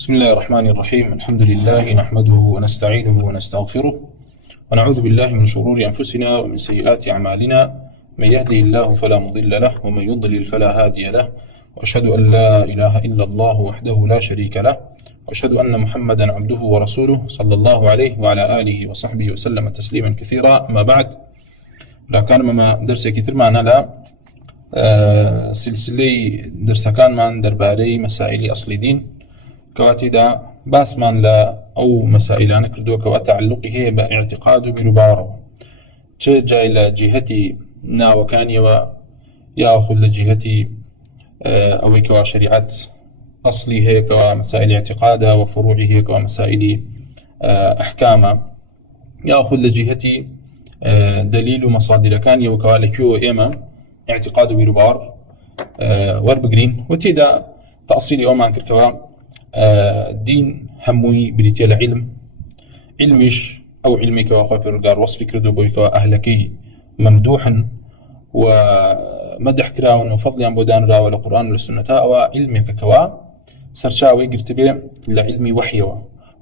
بسم الله الرحمن الرحيم. الحمد لله نحمده ونستعينه ونستغفره ونعوذ بالله من شرور أنفسنا ومن سيئات أعمالنا. من يهده الله فلا مضل له ومن يضلل فلا هادي له، وأشهد أن لا إله إلا الله وحده لا شريك له، وأشهد أن محمدا عبده ورسوله صلى الله عليه وعلى آله وصحبه وسلم تسليما كثيرا. أما بعد، كان ما درسي كتير معنا لا سلسلة درس كان من درباري مسائل أصل دين كواتيدا باسمان لا أو مسائلان كردو كوات تعلقه باعتقاد بلبارو تجا إلى جهتي نا وكان يأخذ لجهتي أو كوا شريعة أصلي هيك ومسائل اعتقادا وفروعه هيك ومسائل أحكاما، يأخذ لجهتي دليل مصادر كان وكوالكيو إما اعتقاد بلبار وربقرين وتيدا تأصيلي أو معنكر كوا دين هموي بريتي العلم علمش أو علمك وأخوة برقار وصف كردو بويك وأهلكي ممدوحا ومدح كراون وفضل عن بودان را ولا قرآن ولا سنة أو علمك كوا سرشاوي قرتبه لعلمي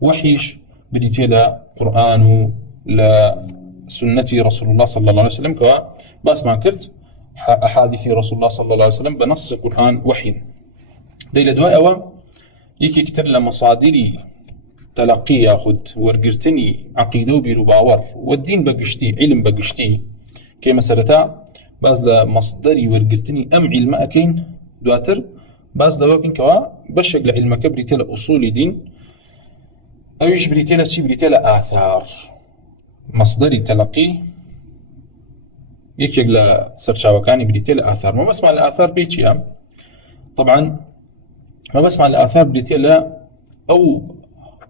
وحيش بريتي لقرآن لسنة رسول الله صلى الله عليه وسلم كوا باس ما كرت أحاديث رسول الله صلى الله عليه وسلم بنص قرآن وحي دي لدواء أو يكي كتر لمصادري تلقي ياخذ ورقرتني عقيدة بيرو باور والدين بقشتي علم بقشتي كي مسألتا باز لمصدري ورقرتني أم علم أكين دواتر باز لواكين كوا بشق لعلمك بريتيلا أصول دين أو يش بريتيلا شي بريتيلا آثار مصدري تلقي يكي لسرشاوكاني بريتيلا آثار ما بسمع الآثار بيتشي طبعا ما بسمع الآثار بريتيلا أو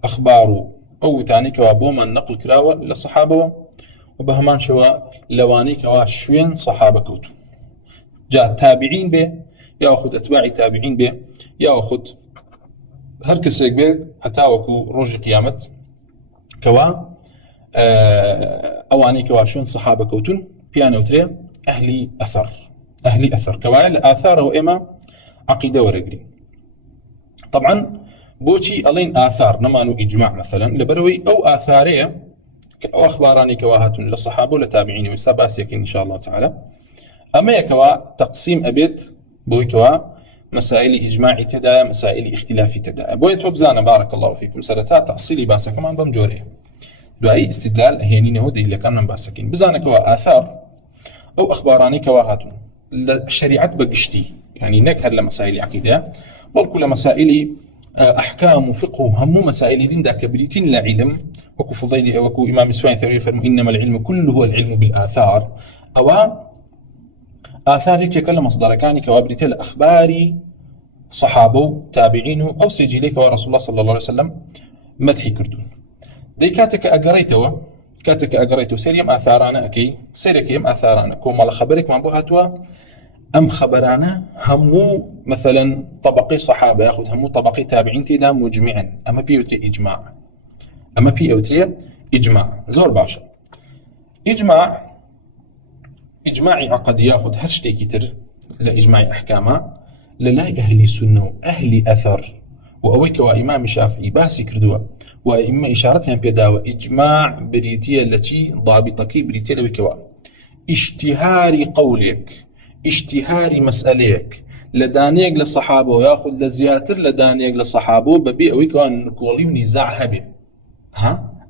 أخباره أو تاني كوا بوما النقل كراوة للصحابة وبهمان شوا لواني كوا شوين صحابة كوتو جاء تابعين به يأخذ أتباع تابعين به يأخذ هركسيك به حتى وكو روج قيامة كوا أواني كوا شوين صحابة كوتون بيانو تري أهلي أثر كوا الآثار وإما عقيدة ورقري. طبعا بوشي ألين آثار نمانو إجماع مثلا لبروي أو آثارية أو أخباراني كواهات للصحابة ولتابعين ويستباسيك إن شاء الله تعالى. أما يكوا تقسيم أبيت بوي كوا مسائل إجماعي تدا مسائل اختلافي تدا بوي توبزانا بارك الله فيكم سرتا تأصيلي باسا كمان بمجوري دعي استدلال هينين هودي اللي كان باسكين بزانا كوا آثار أو أخباراني كواهات الشريعة بقشتي يعني نكهر لمسائل عقيدة والكل مسائل أحكام وفقه هم مسائل دين دا كبريتين لا علم وكو فضيل وكو إمام سفيان الثوري فرمو إنما العلم كله هو العلم بالآثار أو آثار يكلا مصدر كان كوابريتين أخباري صحابه تابعينه أو سجليك ورسول الله صلى الله عليه وسلم مدحي كردون دي كاتك أقريتو سيريم آثارانا أكي سيريكيم آثارانا كوما لخبرك مع بوهاتوا أم خبرانا همو مثلا طبقي صحابة ياخذ همو طبقي تابعين تيدا مجمعا أما بيوتري إجماع زور باشا إجماعي عقد ياخذ هرشتي كتر لإجماعي أحكامه للاي أهلي سنة أهلي أثر وأويك وإمام الشافعي باسي كردوا وإما إشارتهم بيداوة إجماع بريتية التي ضابطك بريتية لويكوا اشتهار قولك اشتهاري مسأليك لدانيق للصحابة وياخذ لزياتر لدانيق للصحابة ببيع ويكوان نكولي ونزاع هبي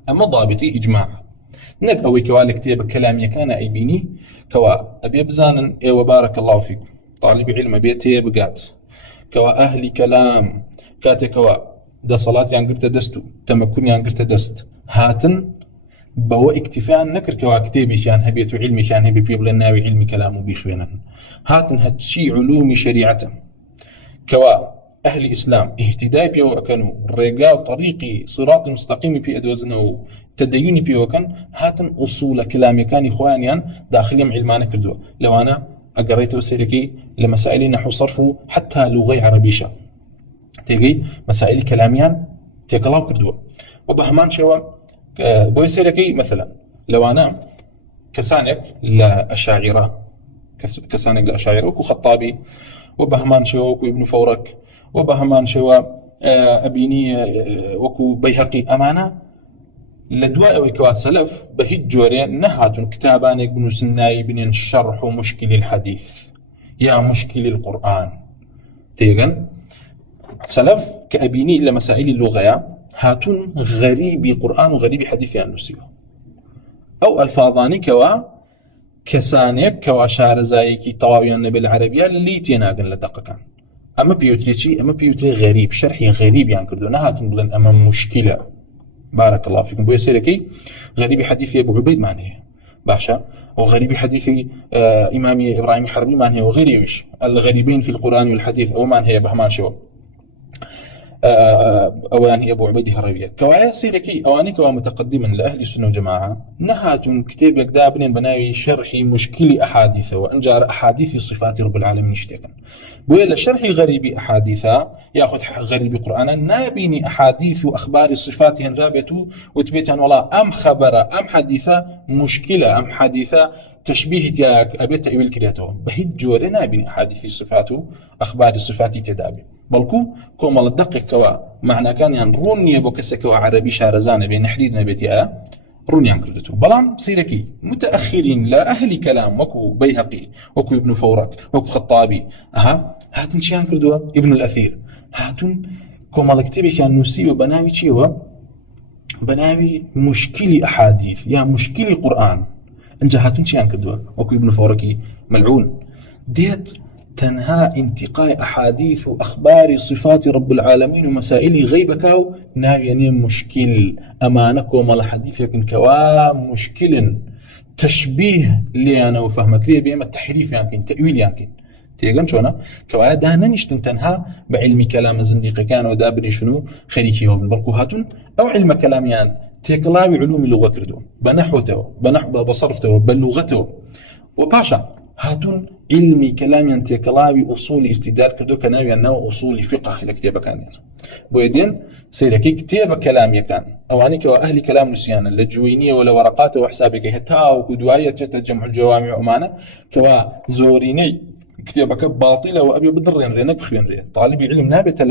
أما ضابطي إجماع نك أوي كوالي كتيب كلامي كان أيبيني كوا أبي بزانا وبارك الله فيكم طالب علم بيتي بقات كوا أهلي كلام كاتي كوا دا صلاة ينقرت دستو تمكن ينقرت دست هاتن بو اكتفاء نكر كوا كتابي كان هبيت علمي كان هبي بيبل الناوي علمي كلامه بيخوينا هاتن هتشي علومي شريعته كوا أهل إسلام اهتداء بيو أكنوا الرجاء طريقي صراط مستقيم بي أدوزنه تديني بيو أكن هاتن أصول كلامي كان إخوانيان داخليا علمان كردوا لو أنا أقريت وسيركي لمسائل نحو صرفه حتى لغة عربيشة تيجي مسائل كلاميان تيقلاو كردوا وبهمان شوا بوي سيركي مثلا لو أنا كسانك لأشاعرة وكو خطابي وبهمان شوا وكو ابن فورك وبهمان شوا ئەبینی وەکو بەیهەقی ئەمانە لە دوای ئەوەی کەوا سەلەف بە هیچ جۆرێ نەهاتون کتابانێک بنووسن ناوی بنێن شەرح و مشکلی الحەدیث یا مشکلی القورئان تێگەن سەلەف کە ئەبینی لە مەسائلی لوغەیە هاتون غەریبی قورئان و غەریبی حەدیثیان نووسیوە ئەو ئەلفاظانی کەوا کەسانێک کەوا شارەزایەکی تەواویان نەبێت لە عەرەبیە لی تێناگەن لە دەقەکان ئەمە پێوترێ چی؟ ئەمە پێوترێ غەریب شەرحی غەریبیان کردو نەهاتون بڵێن ئەمە مشکلە بارك الله فيكم بۆیە سێرەکەی غەریبی حەدیثی ئەبو عوبەیدمان هەیە باشە و غەریبی حەدیثی ئیمامی ئیبراهیمی حەربیمان هەیە و غەیریویش الغەریبین في القورآن والحەدیث ئەومان هەیە بە هەمان شێوە ئەوان هي أبو عبيدة هربية كوايا سيركي أواني كوا متقدما لأهل السنة والجماعة نهاتون كتاب يقدابن بناوي شرحي مشكل أحاديث وأنجار أحاديث صفات رب العالمين اشتكن بويلا شرحي غريبي أحاديثا ياخذ غريبي قرآنا نابيني أحاديث وأخبار صفات رابطه وتبيتان والله أم خبر أم حديثة مشكلة أم حديثة تشبيه تياك أبيت إبل كرياتو بهيج جورنا بين أحاديث صفاته أخبار الصفات تدابي بلكو كومال الدقيق كوا معنى كان يعني روني بوكسكوا عربي شارزانه بين حريرنا بيتي روني عن كردتو بلام سيركي متأخرين لا أهل كلام وكو بيهقي وكو ابن فورك وكو خطابي هاتن شيان كردوا ابن الأثير هاتن كومال كتبي كان نوسي وبناوي هو بناوي مشكلة أحاديث يا مشكلة قرآن انجا هاتون شيان كردوا وكو ابن فوركي ملعون ديت تنهى انتقاء أحاديث وأخبار صفات رب العالمين ومسائل غيبك ناوي مشكل أمانكم على حديث يمكن كوا مشكل تشبيه لي أنا وفهمك لي بيما التحريف يمكن تأويل يمكن تيجان شونا كوا دهنا نشتن تنهى بعلم كلام الزنديق كان ودابني شنو خريكي ومن بركوهاتون أو علم كلام يعني تيكلاوي علوم اللغة كردو بنحوته بصرفته بلغته وباشا هاتون علمي كلام ينتقلاوي أصول استدلال كردو كناوي أنه أصول فقه لكتابة كان يعني بويدين سيركي كتابة كلام كان أواني كوا أهل كلام نسيانا لجوينية ولا ورقات وحسابك هتا ودواية تجمع الجوامع أمانة كوا زوريني كتابك باطلة وأبي بدرين رينك بخوين رين طالبي علم نابت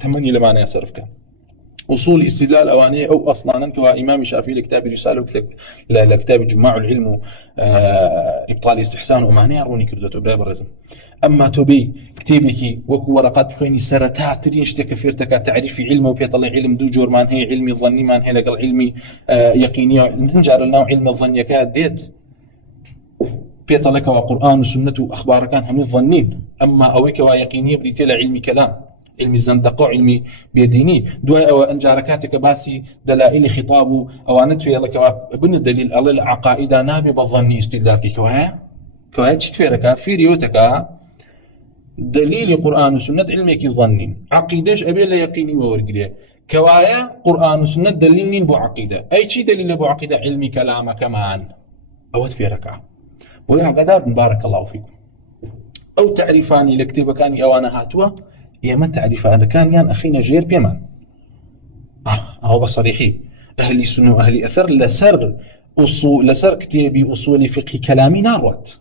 تمني لمعنى يصرف كان أصول استدلال أوانية أو أصلاً كوا إمام الشافعي لكتاب رسالة لكتاب جماع العلم إبطال استحسان ومعنيها روني كردوتو بلا برزم أما تبي كتابك وكو ورقات بخويني سرتات ترينش تكفيرتك تعريف علم وبيطلع علم دو جور مان هي علمي ظني مان هي لقل علمي يقيني ننجار لنا علم الظن يكاد ديت بيطلع كوا قرآن وسنة وأخبار كان هم الظنين أما أويك ويقيني بريتيلا علمي كلام علمي الزندقة علمي بيديني دواء أو أنجاركاتك باسي دلائل خطابه أو أنتفي لك بن دليل العقائد نابي بظني استدلاكي كوايا تشتفيرك في ريوتك دليل قرآن وسنة علمك ظنين عقيدش أبي لا يقيني وورقليه كوايا قرآن وسنة دليل بو عقيدة أي شيء دليل بو عقيدة علمي كلامك معا أو تفيرك ويا قدار بارك الله فيكم أو تعرفاني لكتب كاني أو أنا هاتوا يا ما تعرف أنا كان يان أخينا جير بيمان هو بصريحي أهل سنة وأهل أثر لسر كتابي أصول فقه كلامي ناروت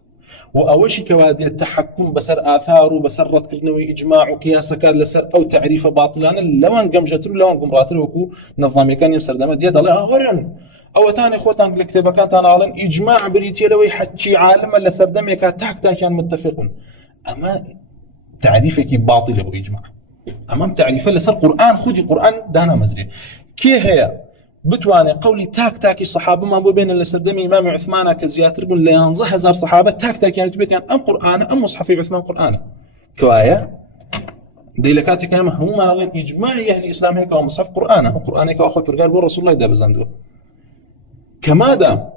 وأوشي كوادي التحكم بسر آثار وبسر رد كرنوي إجماع وقياس كان لسر أو تعريف باطلان لوان قم جتر لوان قم راتر وكو نظامي كان يمسر دمد يد الله غرن أو تاني خوتان الكتابة كانت أنا علن إجماع بريتي لوي حتشي عالم لسر دمي كان كان متفقون أما تعريفك باطل أبو إجماع أمام تعريفه لسر قرآن خذي قرآن دانا مزري كي هي بتواني قولي تاكي الصحابة ما بين لسر دمي إمام عثمان كزياتر قل لينظه هزار صحابة تاكي يعني تبيت يعني أم قرآن أم مصحف عثمان قرآن كوايا ديلكاتي كلمة هم نظن إجماعي أهل الإسلام هيك ومصحف قرآن قرآن هيك وأخوة برقال ورسول الله دا بزندو كما دام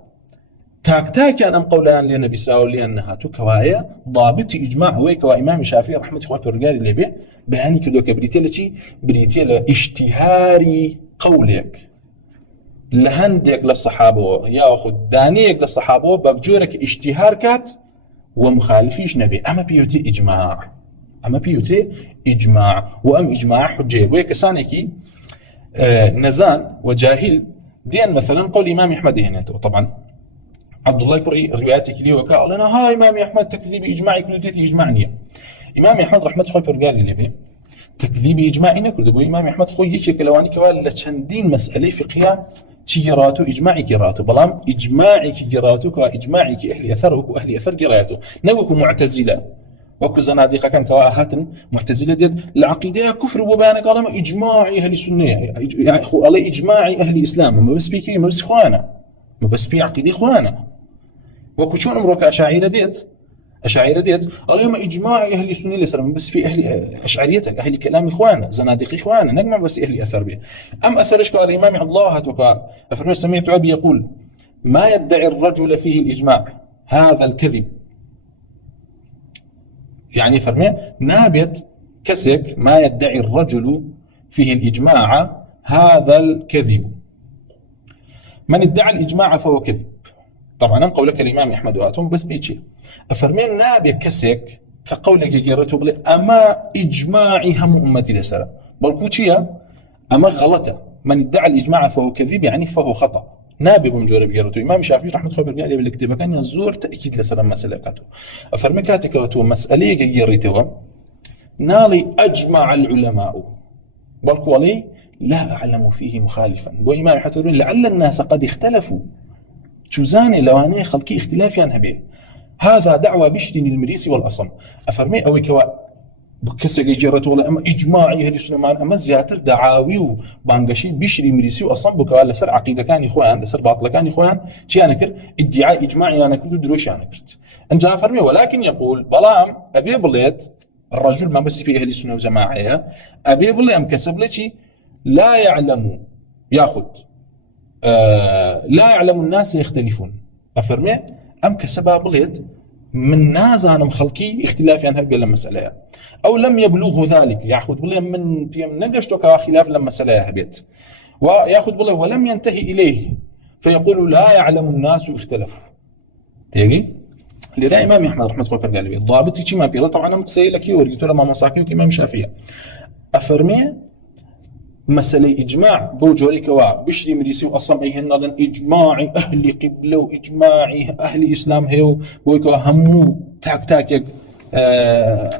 تاكي أم قولان للنبي صلى الله عليه وسلم كوايا ضابط إجماع هو كإمام الشافعي رحمة الله برقال اللي به بياني كدو كبريتيلتي بريتيلا اشتهاري قولك لهندك للصحابة ياخذ دانيك للصحابة ببجورك اشتهار كات ومخالفيش نبي أما بيوتي إجماع وأم إجماع حجة ويكسانكي نزان وجاهل دين مثلا قول إمام أحمد هنا طبعا عبد الله يقرأ رواياتك لي وقال لنا ها إمام أحمد تكذيب إجماعي كنتي إجماعني إمام أحمد رحمة الله قال لي تكذيب إجماعي نكرد بو إمام أحمد خوي يشك لواني كوال لشندين مسألة فقهية تجراتو إجماعي قراتو بلام إجماعي قراتو كإجماعي كأهل أثر وأهل أثر قراتو نوكو معتزلة وكو زنادقة كان كواهات معتزلة ديت العقيدة كفر وبيان قال ما إجماعي أهل السنة يعني خو الله إجماعي أهل الإسلام ما بس بيكي ما بس إخوانا ما بس بي عقيدة إخوانا وكو شون أمرك أشاعرة ديت اليوم إجماعي أهل السنة لسلام بس في أهل أشعريتك أهل كلام إخوانا زنادق إخوانا نجمع بس أهل أثر به أم أثرش قال الإمام عبد الله هتوكا أفرمي سمعت أبي يقول ما يدعي الرجل فيه الإجماع هذا الكذب يعني فرمي نابت كسك ما يدعي الرجل فيه الإجماع هذا الكذب من ادعى الإجماع فهو كذب طبعا أم قولك الإمام أحمد وآتهم بس بيتشي أفرمين نابي كسك كقولك جيرته بلي أما إجماعي هم أمتي لسلا بلكوتشيا أما غلطة من ادعى الإجماع فهو كذب يعني فهو خطأ نابي بمجرد بجيرته إمام الشافعي رحمة الله قال لي بالكتابة كان يزور تأكيد لسلا مسألة أفرمين كاتك وتو مسألة جيرته نالي أجمع العلماء بلكو علي لا أعلم فيه مخالفا وإمام حتى لعل الناس قد اختلفوا تزاني لواني خلقي اختلاف به هذا دعوة بشر المريسي والأصم أفرمي أو كوا بكسر جرته ولا أما إجماعي أهل السنة معنا أما زياتر دعاوي وبانقشي بشر المريسي وأصم بكوا لسر عقيدة كان إخوان لسر باطل كان إخوان شيء أنا كر ادعاء إجماعي أنا كنت دروش أنا كرت أنت أفرمي ولكن يقول بلام أبي بليت الرجل ما بس في أهل السنة وجماعة أبي بلي أم كسب لشي لا يعلم يأخذ لا يعلم الناس يختلفون أفرمي أم كسبها بليت من نازان مخلقي اختلاف عن هذه المسألة أو لم يبلغه ذلك يأخذ بلي من نقشتك خلاف لما مسألة بيت ويأخذ بلي ولم ينتهي إليه فيقول لا يعلم الناس اختلفوا تيجي لرأي إمام أحمد رحمة الله قال لي الضابط يجي ما بيلا طبعا أنا متسيلك ورجيت له ما مصاكي وكإمام شافعي أفرمي مسألة إجماع بوجوري كوا بشري مريسي وأصلا أيهن لن إجماعي أهل قبلة وإجماعي أهل إسلام هيو ويكوا همو تاك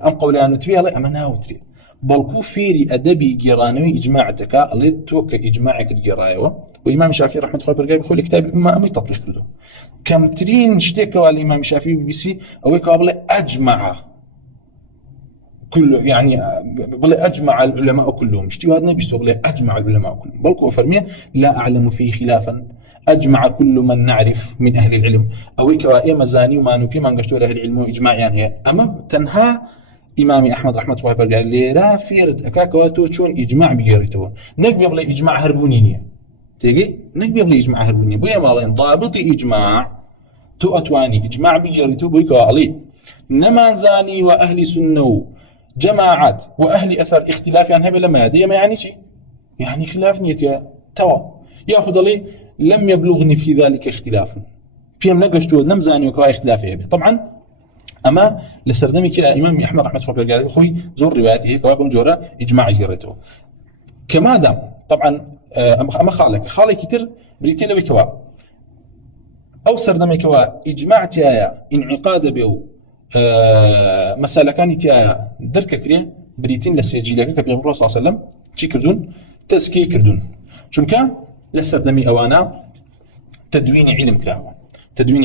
أم قولي أنو تبي الله أما ناوتري بلكو فيري أدبي جيرانوي إجماعتك اللي توك إجماعك تجيرايو وإمام الشافعي رحمة الله برجع بخول كتاب إما أمي تطبيق كده كم ترين اشتكوا الإمام الشافعي بيسي أو يكوا أجمع كل يعني بل أجمع العلماء كلهم اشتي هذا النبي صلى الله عليه وسلم أجمع العلماء كلهم بلكو فرميه لا أعلم فيه خلافا أجمع كل من نعرف من أهل العلم أو كوا مزاني وما نوبي ما نقشتوا أهل العلم إجماع يعني هي أما تنهى إمام أحمد رحمة الله برجع لي لا فيرت أكاكواتو شون إجماع بيجريتو نقبل يبغى إجماع هربونية تيجي نقبل يبغى إجماع هربونية بويا مالين ضابط إجماع تو أتواني إجماع بيجريتو بيكوا علي نما زاني وأهل سنة جماعات وأهل أثر اختلاف عن هبل ما هذه ما يعني شيء يعني خلاف نيتي توا يأخذ لي لم يبلغني في ذلك اختلاف فيهم نقشتوا نمزاني وكوا اختلافه به طبعا أما لسردمي كلا إمام أحمد رحمة الله قال أخوي زور رواياته كواب جورا إجماع جرته كما دام طبعا أما خالك كتير بريتين لو كوا أو سردمي كوا إجماع تيايا انعقاد به مسألة كانت درك كريه بريتين لسجيلك كبير الله صلى الله عليه وسلم شي كردون تزكي كردون شون كان لسردمي أوانا تدوين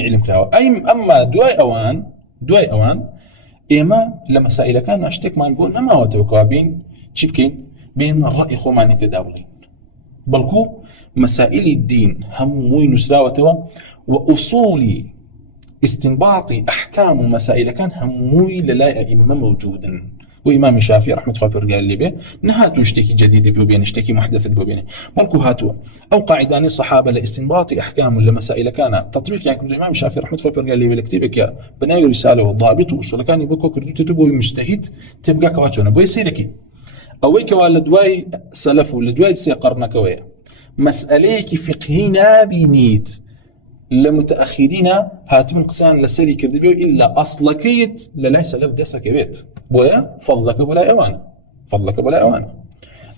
علم كلاوة أي أما دواي أوان إما لمسائل كان أشتك ما نقول نما هو توكابين شبكين بين الرأي خوماني تداولين بلكو مسائل الدين هم نسراوة وأصولي استنباطي أحكام مسائل كان هموي للا أئمة موجودا وإمام الشافعي رحمة الله قال لي به نهاتو اشتكي جديد بيوبين اشتكي محدث بيوبين مالكو هاتو أو قاعداني الصحابة لاستنباطي أحكام لمسائل كان تطبيق يعني الإمام الشافعي رحمة الله قال لي بالكتابك يا بناي رسالة والضابط وصول كان يبقى كردوت تبوي مجتهد تبقى كواتشونا بوي سيركي أويك والدواي سلف والدواي سيقرنا كويا مسأليك فقهنا بنيت لمتأخرين هاتمن قسان لسري كردبيو إلا أصلكيت لليس لف دسك بيت بويا فضلك بلا أوانا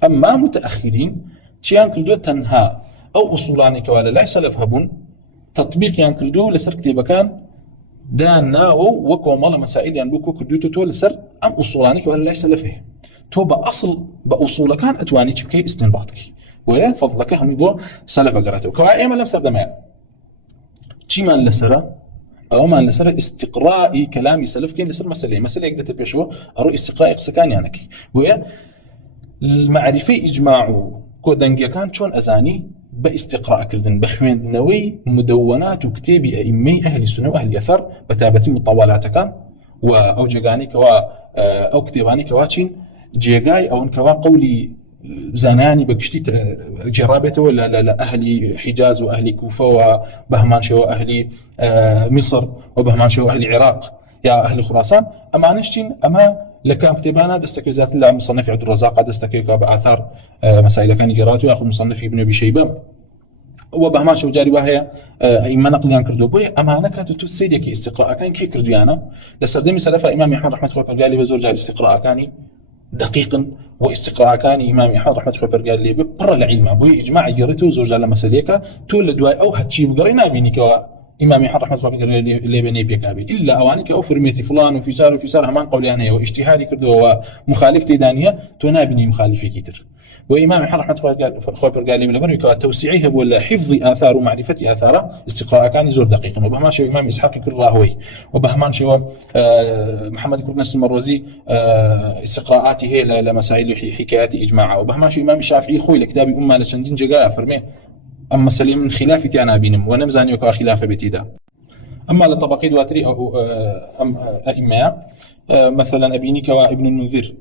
أما متأخرين تيان كردو تنها أو أصولانك ولا ليس لفهبون تطبيق يان كردو لسر كتيبا كان دانا وكو مالا مسائل يان بوكو كردو تتو لسر أم أصولانك ولا ليس لفه تو بأصول كان أتواني تبكي استنباطك ويا فضلك هم بو سلف قرأته كواعي ما لم سردما شي ما لسرة أو ما لسرة استقراء كلام سلف كين لسر مسألة يقدر تبيشوا أرو استقراء قسكان يعني ويا المعرفة إجماع كودنجا كان شون أزاني باستقراء كردن بخوين نوي مدونات وكتاب أئمة أهل السنة وأهل الأثر بتابتي مطولات كان أو جيغاني كوا أو كتاباني كواتشين جيغاي أو كوا قولي زاناني بقشتي جرابته ولا لا أهل حجاز وأهل كوفة وبهمانشي وأهل مصر وبهمانشي وأهل العراق يا أهل خراسان أما نشتين أما لكان كتابانا دستك ذات الله مصنف عبد الرزاق دستك بآثار مسائل كان يجراته يأخذ مصنف ابن أبي شيبة وبهمان شو جاري وهي إما نقليان كردو بوي أما أنا كانت تسيدي كي استقراء كان كي كرديانا لسردمي سلفة إمام أحمد رحمة الله قال لي بزور جاري استقراء كاني دقيقا واستقراء كان إمام أحمد رحمة الله قال لي ببر العلم بوي إجماع جريته زور جال مسألة تولد واي أو هتشي بقرينا بيني كوا إمام أحمد رحمة الله قال لي بني بيكابي إلا أوانك أو فرميتي فلان وفي سار همان قولي أنا واجتهادي كردو ومخالفتي دانية تنابني مخالفي كتير وإمام أحمد رحمة الله قال لي من أمريكا توسيعها ولا حفظ آثار ومعرفة آثاره استقراء كان زور دقيقا وبهمان شيء إمام إسحاق كراهوي وبهمان شيء محمد كرنس المروزي استقراءاته هي لمسائل حكايات إجماع وبهمان شيء إمام الشافعي خوي لكتاب أمة لشندين جاء فرمي أما سليم من خلافة أنا بينم ونمزاني وكا خلافة بتيدا أما لطبقي دواتري أو أئمة مثلا أبيني كوا ابن المنذر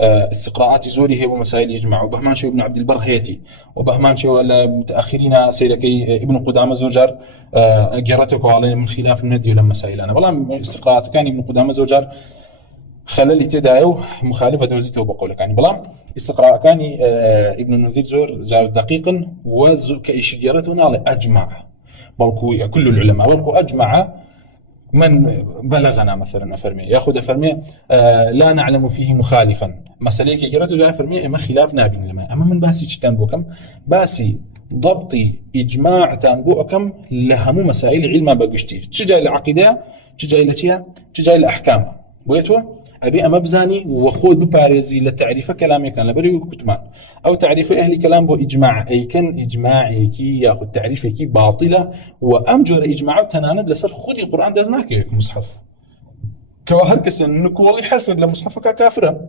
استقراءات زوري هي ومسائل إجماع وبهمان شو ابن عبد البر هيتي وبهمان شو المتأخرين سيركي ابن قدامة زوجار جرتك على من خلاف الندي ولما مسائل أنا والله استقراءات كان ابن قدامة زوجار خلالي تدايو مخالفة دوزيته بقولك يعني بلام استقراء كان ابن المنذر زور دقيقا وكإيش جرتنا على أجمع بلكو كل العلماء بلكو أجمع من بلغنا مثلا أفرمي يأخذ أفرمي لا نعلم فيه مخالفا مسألة كيرته ده أفرمي إما خلاف نابين لما أما من باسي شتان بوكم باسي ضبطي إجماع تان بوكم لهمو مسائل علم بقشتي تجاي العقيدة تجاي لتيا تجاي الأحكام بويتو أبي أما بزاني وخود بباريزي لتعريف كلامي كان لبريو كتمان أو تعريف أهل كلام بو إجماع أي كان إجماعي كي ياخذ تعريفي كي باطلة وأمجر إجماع تناند لسر خذي القرآن دزناك مصحف كواهر كسن نكولي حرف لمصحفك كافرة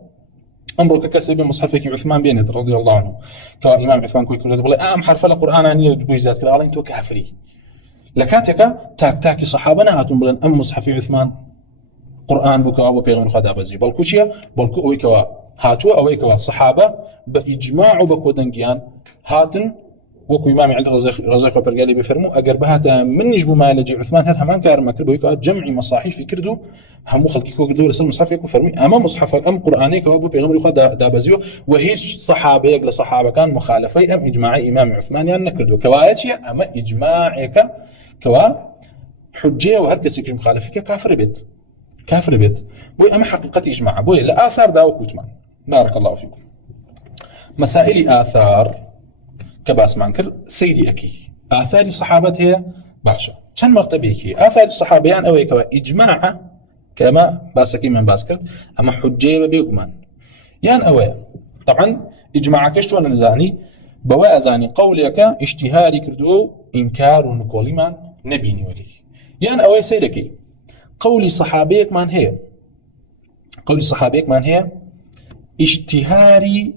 أمرك كسب مصحفك عثمان بينت رضي الله عنه كإمام عثمان كوي كله تقول حرف القرآن أني بويزات كلا أنتو كافري لكاتك تاك صحابنا هاتون بلن أم مصحف عثمان قرآن بك أبو بيغمر خدا بزي بالكوشيا بالكو أويكوا هاتوا أويكوا الصحابة بإجماع بكودنجيان هاتن وكو إمام علي رزاق وبرقالي بفرمو أقر بهاتا من نجبو ما لجي عثمان هر همان كار مكتب ويكوا جمع مصاحف كردو همو خلقي كو قدو لسل مصحف يكو فرمي أما مصحف أم قرآني كو بيغمر خدا بزيو وهيش صحابة يقل صحابة كان مخالفي أم إجماعي إمام عثمان يعني كردو كوايتيا أما إجماعيك كوا حجية وهركسك مخالفك كافر بيت بوي أما حقيقة إجماع بوي لآثار داو كوتمان بارك الله فيكم مسائل آثار كباس مانكر سيدي أكي آثار الصحابة هي باشا كان مرتبة كي آثار الصحابة يعني أوي كوا إجماع كما باسكي من باسكرت أما حجية بيقمان يعني أوي طبعا إجماعك شو نزاني بوا أزاني قولك اشتهاري كردو إنكار ونقولمان نبيني ولي يعني أوي سيدكي قولي صحابيك من هي اشتهاري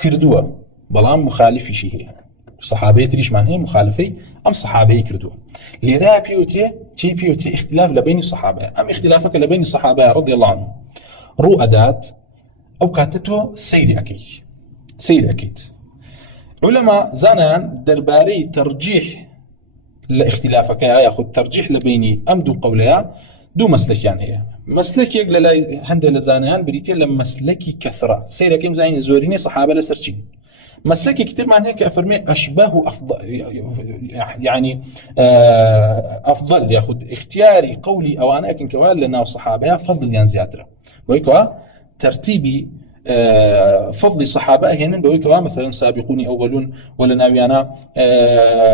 كردوه بلام مخالفي شي هي صحابي تريش من هي مخالفي ام صحابي كردوه لرا بيوتري اختلاف لبين الصحابه ام اختلافك لبين الصحابه رضي الله عنهم رؤدات او كاتته سيري اكيد علماء زنان درباري ترجيح لاختلافك ياخذ ترجيح لبيني ام دو قولها دو مسلك يعني هي مسلك يقل هند لزانيان بريتي لما مسلكي كثرة سيرا كيم زين زوريني صحابة لسرشين مسلكي كتير معناه كأفرمي أشباه أفضل يعني أفضل ياخذ اختياري قولي أو أنا أكن كوال لنا صحابة فضل يعني زيادة ويكوا ترتيبي فضل صحابة هنا بويكوا مثلا سابقوني أولون ولا ناويانا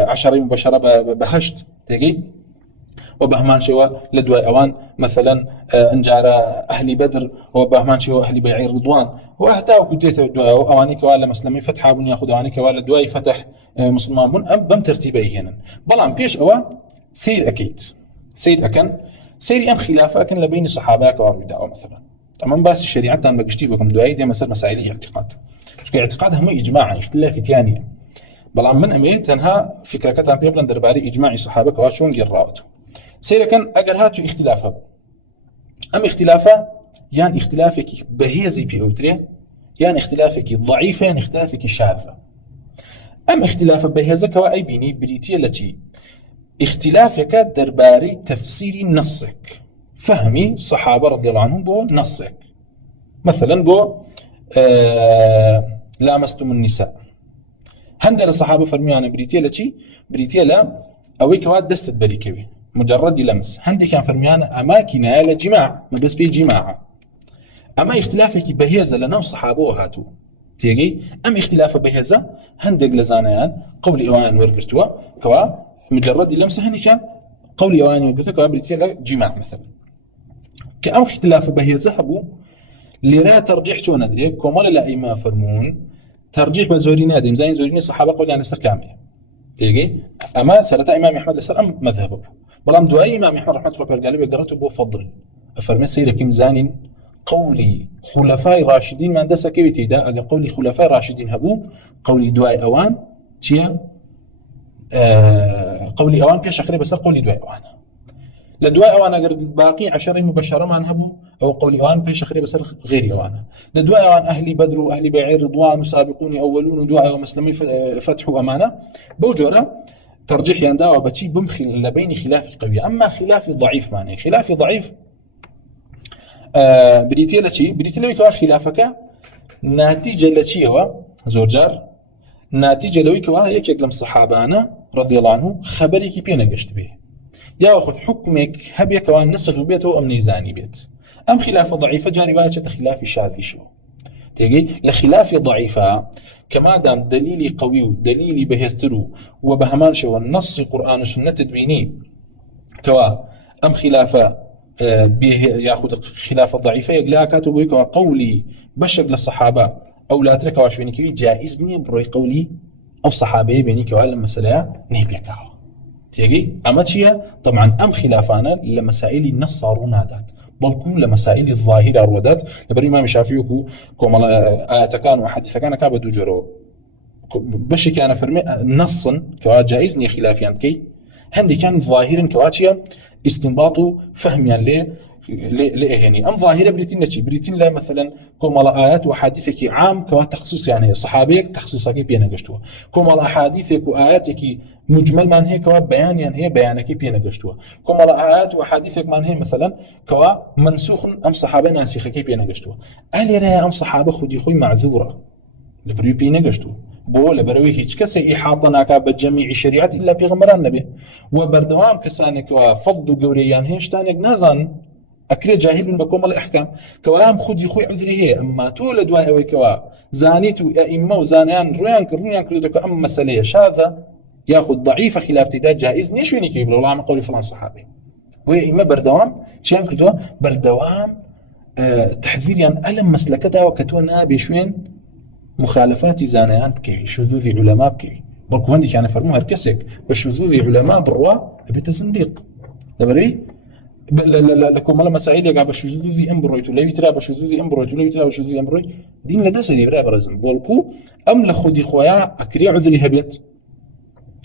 10 مباشرة بهشت تجي وبهمان شوا لدواء أوان مثلا انجار أهل بدر وبهمان شوا أهل بيع رضوان وأهتاو كديت دواء أواني كوالا مسلمي فتح بن ياخذ أواني كوالا دواء فتح مسلمان بن أم بم ترتيبه هنا بلان بيش أوا سير أكيد سير أكن سير أم خلافة أكن لبين الصحابة كوارو دعوة مثلا تمام بس الشريعة أنا بقشتي بكم دواء دي مثلا مسائل اعتقاد اعتقاد هم إجماع اختلاف ثانية بلان من أميت تنها فكرة كتان بيبلن درباري إجماعي صحابة كواشون جراوته سير كان أجر هاتو اختلافها أم اختلافه يعني اختلافك بهيزي بأوتري يعني اختلافك ضعيفة يعني اختلافك شاذة أم اختلاف بهيزك وأي بيني بريتية التي اختلافك درباري تفسير نصك فهمي الصحابة رضي الله عنهم بو نصك مثلا بو لامستم النساء هندر الصحابة فرميانا بريتية التي بريتية لا أويك واد دستت بريكوي مجرد لمس هندي كان فرميانا أماكن على جماع ما بس بي جماعة أما اختلافك بهيزة لنا صحابه وهاتو تيجي أم اختلاف بهيزة هندق لزانيان قولي أوان ورقرتوا كوا مجرد لمس هني كان قولي أوان ورقرتوا كوا بريتيا جماع مثلا كأم اختلاف بهيزة هبو لرا ترجيح شو ندري كمال لا إما فرمون ترجيح بزورين نادم زين زورين صحابة قولي عن السر كامل تيجي أما سرت إمام أحمد السر أم مذهبه بلام دعاء إمام أحمد رحمة الله قال بقرته بو فضل أفرمي سير كم زانين قولي خلفاء راشدين ما اندسا كيوتي دا أقل قولي خلفاء راشدين هبو قولي دعاء أوان تيا قولي أوان بيش أخري بس قولي دعاء أوان لدعاء أوان أقر باقي 10 مبشرة ما نهبو أو قولي أوان بيش أخري بس غير أوان لدعاء أوان أهلي بدر وأهلي بيع رضوان وسابقون أولون ودعاء ومسلمي فتح أمانة بوجورة ترجيح يندا وبتشي بمخي لبين خلاف قوي أما خلاف ضعيف معناه خلاف ضعيف بريتي لوي كوا خلافك ناتجة لشي هو زوجار ناتجة لوي كوا يك لم صحابانا رضي الله عنه خبرك بينا قشت به ياخذ حكمك هبيك كوا نسخ بيته أم نيزاني بيت أم خلاف ضعيفة جاري واجه خلاف شاذ شو تيجي لخلاف ضعيفة كما دام دليلي قوي ودليلي بهسترو وبهمان شو النص القرآن والسنة تدويني كوا أم خلافة ياخذ خلاف الضعيفة يقلها كاتب ويك قولي بشر للصحابة أو لا ترك واشوينك جائز ني بروي قولي أو صحابي بينك وعلم مسألة نيبيك تيجي أما تشيا طبعا أم خلافانا لمسائل النص صاروا ذات بل كل مسائل الظاهرة الودات لبري ما مشافيوكو كما آيات كان وحديث كان كابدو جرو بش كان فرمي نصا كوا جائز ني خلافيان كي هندي كان ظاهرا كواتيا استنباط فهم يعني لإهني أم ظاهرة بريتين لا مثلا كما آيات وحديثك عام كوا تخصيص يعني صحابيك تخصيصك بينا قشتوها كما أحاديثك وآياتك مجمل من هي كوا بيان يعني هي بيانك بينا قشتوها كما آيات وحديثك من هي مثلا كوا منسوخ أم صحابة ناسخك بينا قشتوها أهل رأي أم صحابة خدي خوي معذورة لبري بينا قشتوها بو لبروي هیچ کسی احاطه ناکا بجميع شریعت الا پیغمبران نبی و بردوام کسانی که فضل و گوریان هیچتانک نزان اکری جاهل من بكم الاحكام كوام خدي خوي عذري هي اما تولد واي كوا زانيت ائمه وزانيان رويان كردك اما مساله شاذه ياخذ ضعيفه خلاف تدا جائز نيش وين كيقول والله ما قولي فلان صحابي وائمه بردوام شان كردوا بردوام تحذير يعني الم مسلكتها وكتونا بشوين مخالفات زانيان بكي شذوذ علماء بكي بركو هندي كان فرموها هركسك بشذوذ علماء بروا بتزنديق دبري لا لكم ولا مسائل يقع بشذوذ امبرويت ولا يترا بشذوذ امبرويت ولا يترا بشذوذ امبرويت دين لدسني برا برزم بولكو ام لخدي خويا اكري عذري هبيت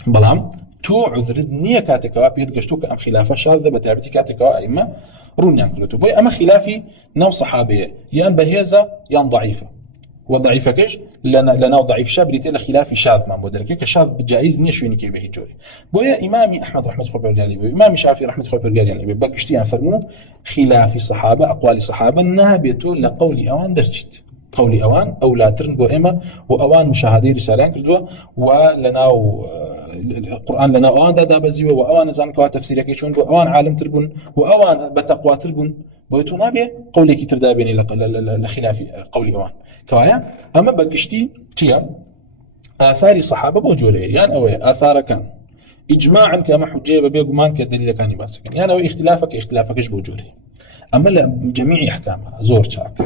بلام تو عذر نيه كاتكوا بيد قشتوك ام خلافه شاذه بتابتي كاتكوا اما رونيان كلتو بي اما خلافي نو صحابيه يان بهيزه يان ضعيفه وضعيفه كش لنا ضعيف شابريتي لخلاف شاذ ما مدرك كشاذ بجائز نيشويني كي به جوري بويا امامي احمد رحمه الله عليه امام شافعي رحمه الله عليه بقشتي فرمو خلاف صحابه اقوال صحابه نابته لقول اوان درجت قولي اوان او لا ترن بو اما واوان مشاهدي رسالان كردوا ولنا القران لنا اوان دا بزي واوان زانكوا تفسيرك شلون واوان عالم تربون واوان بتقوى تربون بويتو نابي قولي كي تردا بيني لخلاف قولي اوان كوايا اما بقشتي تيا آثار صحابة بوجوري يعني أو آثار كان إجماعا كما حجية ببيقمان كدليل كان باسكن يعني اختلافك إيش بوجوده أما جميع أحكامها زور شاك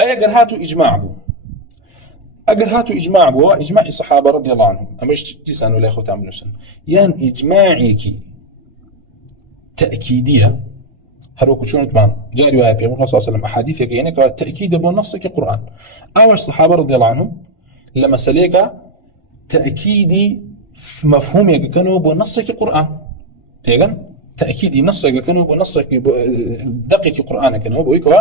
أي أجر هاتوا إجماع بو أجر هاتوا إجماع بو إجماع الصحابة رضي الله عنهم أما إيش تسأل ولا إخوة من سن يعني إجماعك تأكيدية هروك شون تمان جاء رواية في الرسول صلى الله عليه وسلم أحاديث يجينك تأكيد بنص القرآن أول الصحابة رضي الله عنهم لما سليك تأكيدي مفهوم كانوا بنص القرآن تيجان تأكيدي نص كانوا بنص دقيق القرآن كانوا بويكوا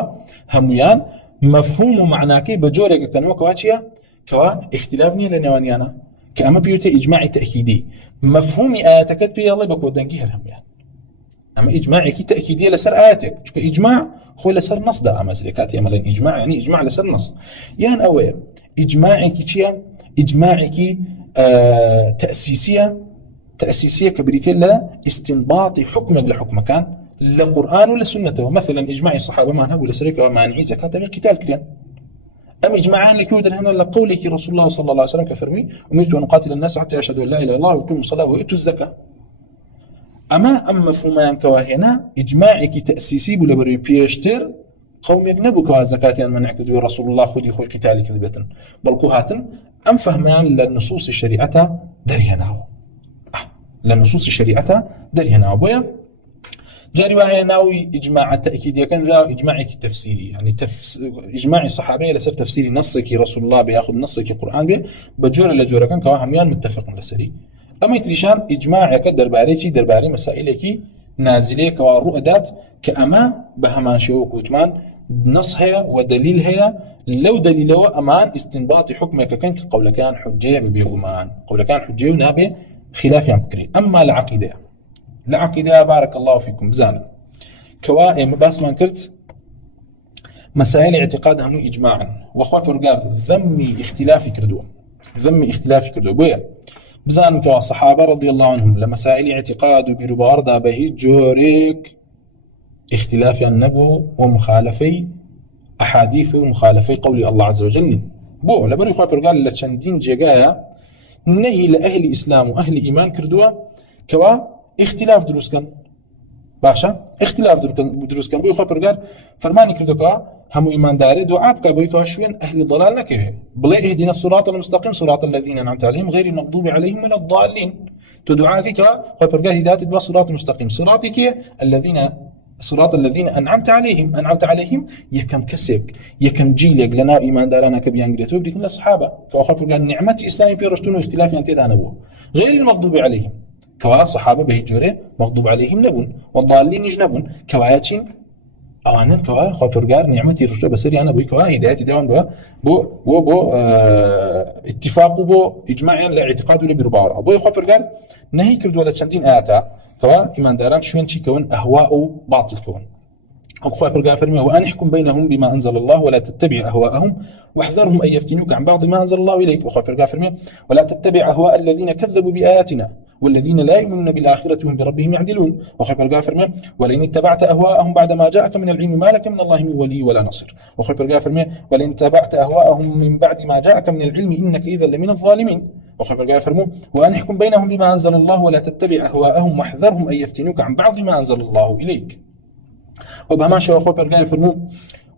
هميان مفهوم معناك بجورك كانوا كواتشيا كوا اختلافني لنوانيانا كأما بيوتي إجماعي تأكيدي مفهوم آياتك في الله بكودنجي هميان أما إجماعي كي تأكيدية لسر آياتك شو إجماع هو لسر نص ده أما سلكاتي أما لأن إجماع يعني إجماع لسر نص يعني أوي إجماعي كي تيا إجماعي كي تأسيسية كبريتيلا استنباط حكم لحكم كان للقرآن ولا سنته مثلا إجماع الصحابة ما نهوا لسرك وما نعي زكاة قتال كريان أم إجماعان لكيود هنا لقولك رسول الله صلى الله عليه وسلم كفرمي أمرت أن أقاتل الناس حتى يشهدوا أن لا إله إلا الله ويقيموا الصلاة ويؤتوا الزكاة أما مفهومان كواهنا إجماعك تأسيسي بلا بري بيشتر قوم يجنبوا كوا زكاة من نعكد رسول الله خذي خوي قتالك البتن بل كوهاتن أم فهمان للنصوص الشريعة درينا لنصوص الشريعة درينا أبويا جاري وهي ناوي إجماع التأكيد كان جاء إجماعك التفسيري يعني إجماع الصحابة لسر تفسيري نصك رسول الله بياخذ نصك القرآن به بجور لجور كان كواهميان متفق لسري أما يتريشان إجماعك درباري مسائلك نازلة كورؤدات كأما بهمان شوك وثمان نص هي ودليل هي لو دليله أمان استنباط حكمك كان قول كان حجية ببيغمان قول كان حجية ونابي خلاف يا مكري أما العقيدة بارك الله فيكم بزانا كوائم باس ما انكرت مسائل اعتقادها مو إجماعا وأخوات ورقاب ذمي اختلافي كردو بويا بزان كوا الصحابة رضي الله عنهم لمسائل اعتقاد برباردا به جوريك اختلافي النبو ومخالفي أحاديث ومخالفي قول الله عز وجل بو لبري أخوات ورقاب لتشندين جيقايا نهي لأهل إسلام وأهل إيمان كردوا كوا اختلاف دروس كان باشا اختلاف دروس كان بو أخوات ورقاب فرماني كردوا كوا هم إيمان داري دعاء بكابوي كواشوين أهل ضلال نكوه بلا اهدنا الصراط المستقيم صراط الذين أنعمت عليهم غير المغضوب عليهم ولا الضالين تدعاك كفرقا هداية دوا صراط مستقيم صراطك صراط الذين أنعمت عليهم يكم كسك يكم جيلك لنا إيمان دارنا كبيان قريتو بديت من الصحابة كفرقا نعمة إسلامي بيرشتون واختلاف ينتهي نبوه غير المغضوب عليهم كوا الصحابة بهجوري مغضوب عليهم نبون والضالين يجنبون كواياتين أوانن كوا خاطرجار نعمتي رشدة بسري أنا بوي كوا هدايتي داون بو اتفاق بو إجماعيا لا اعتقاد ولا بربارة بو خاطرجار نهي كرد ولا تشندين آتا كوا إيمان داران شوين شي كون أهواء باطل كون خاطرجار فرمي وأن يحكم بينهم بما أنزل الله ولا تتبع أهواءهم واحذرهم أن يفتنوك عن بعض ما أنزل الله إليك وخاطرجار فرمي ولا تتبع أهواء الذين كذبوا بآياتنا والذين لا يؤمنون بالآخرة هم بربهم يعدلون وخبر قافر ولئن اتبعت أهواءهم بعد ما جاءك من العلم ما لك من الله من ولي ولا نصير وخبر قافر ولئن اتبعت أهواءهم من بعد ما جاءك من العلم إنك إذا لمن الظالمين وخبر قافر وأن يحكم بينهم بما أنزل الله ولا تتبع أهواءهم واحذرهم أن يفتنوك عن بعض ما أنزل الله إليك وبما شاء خبر قافر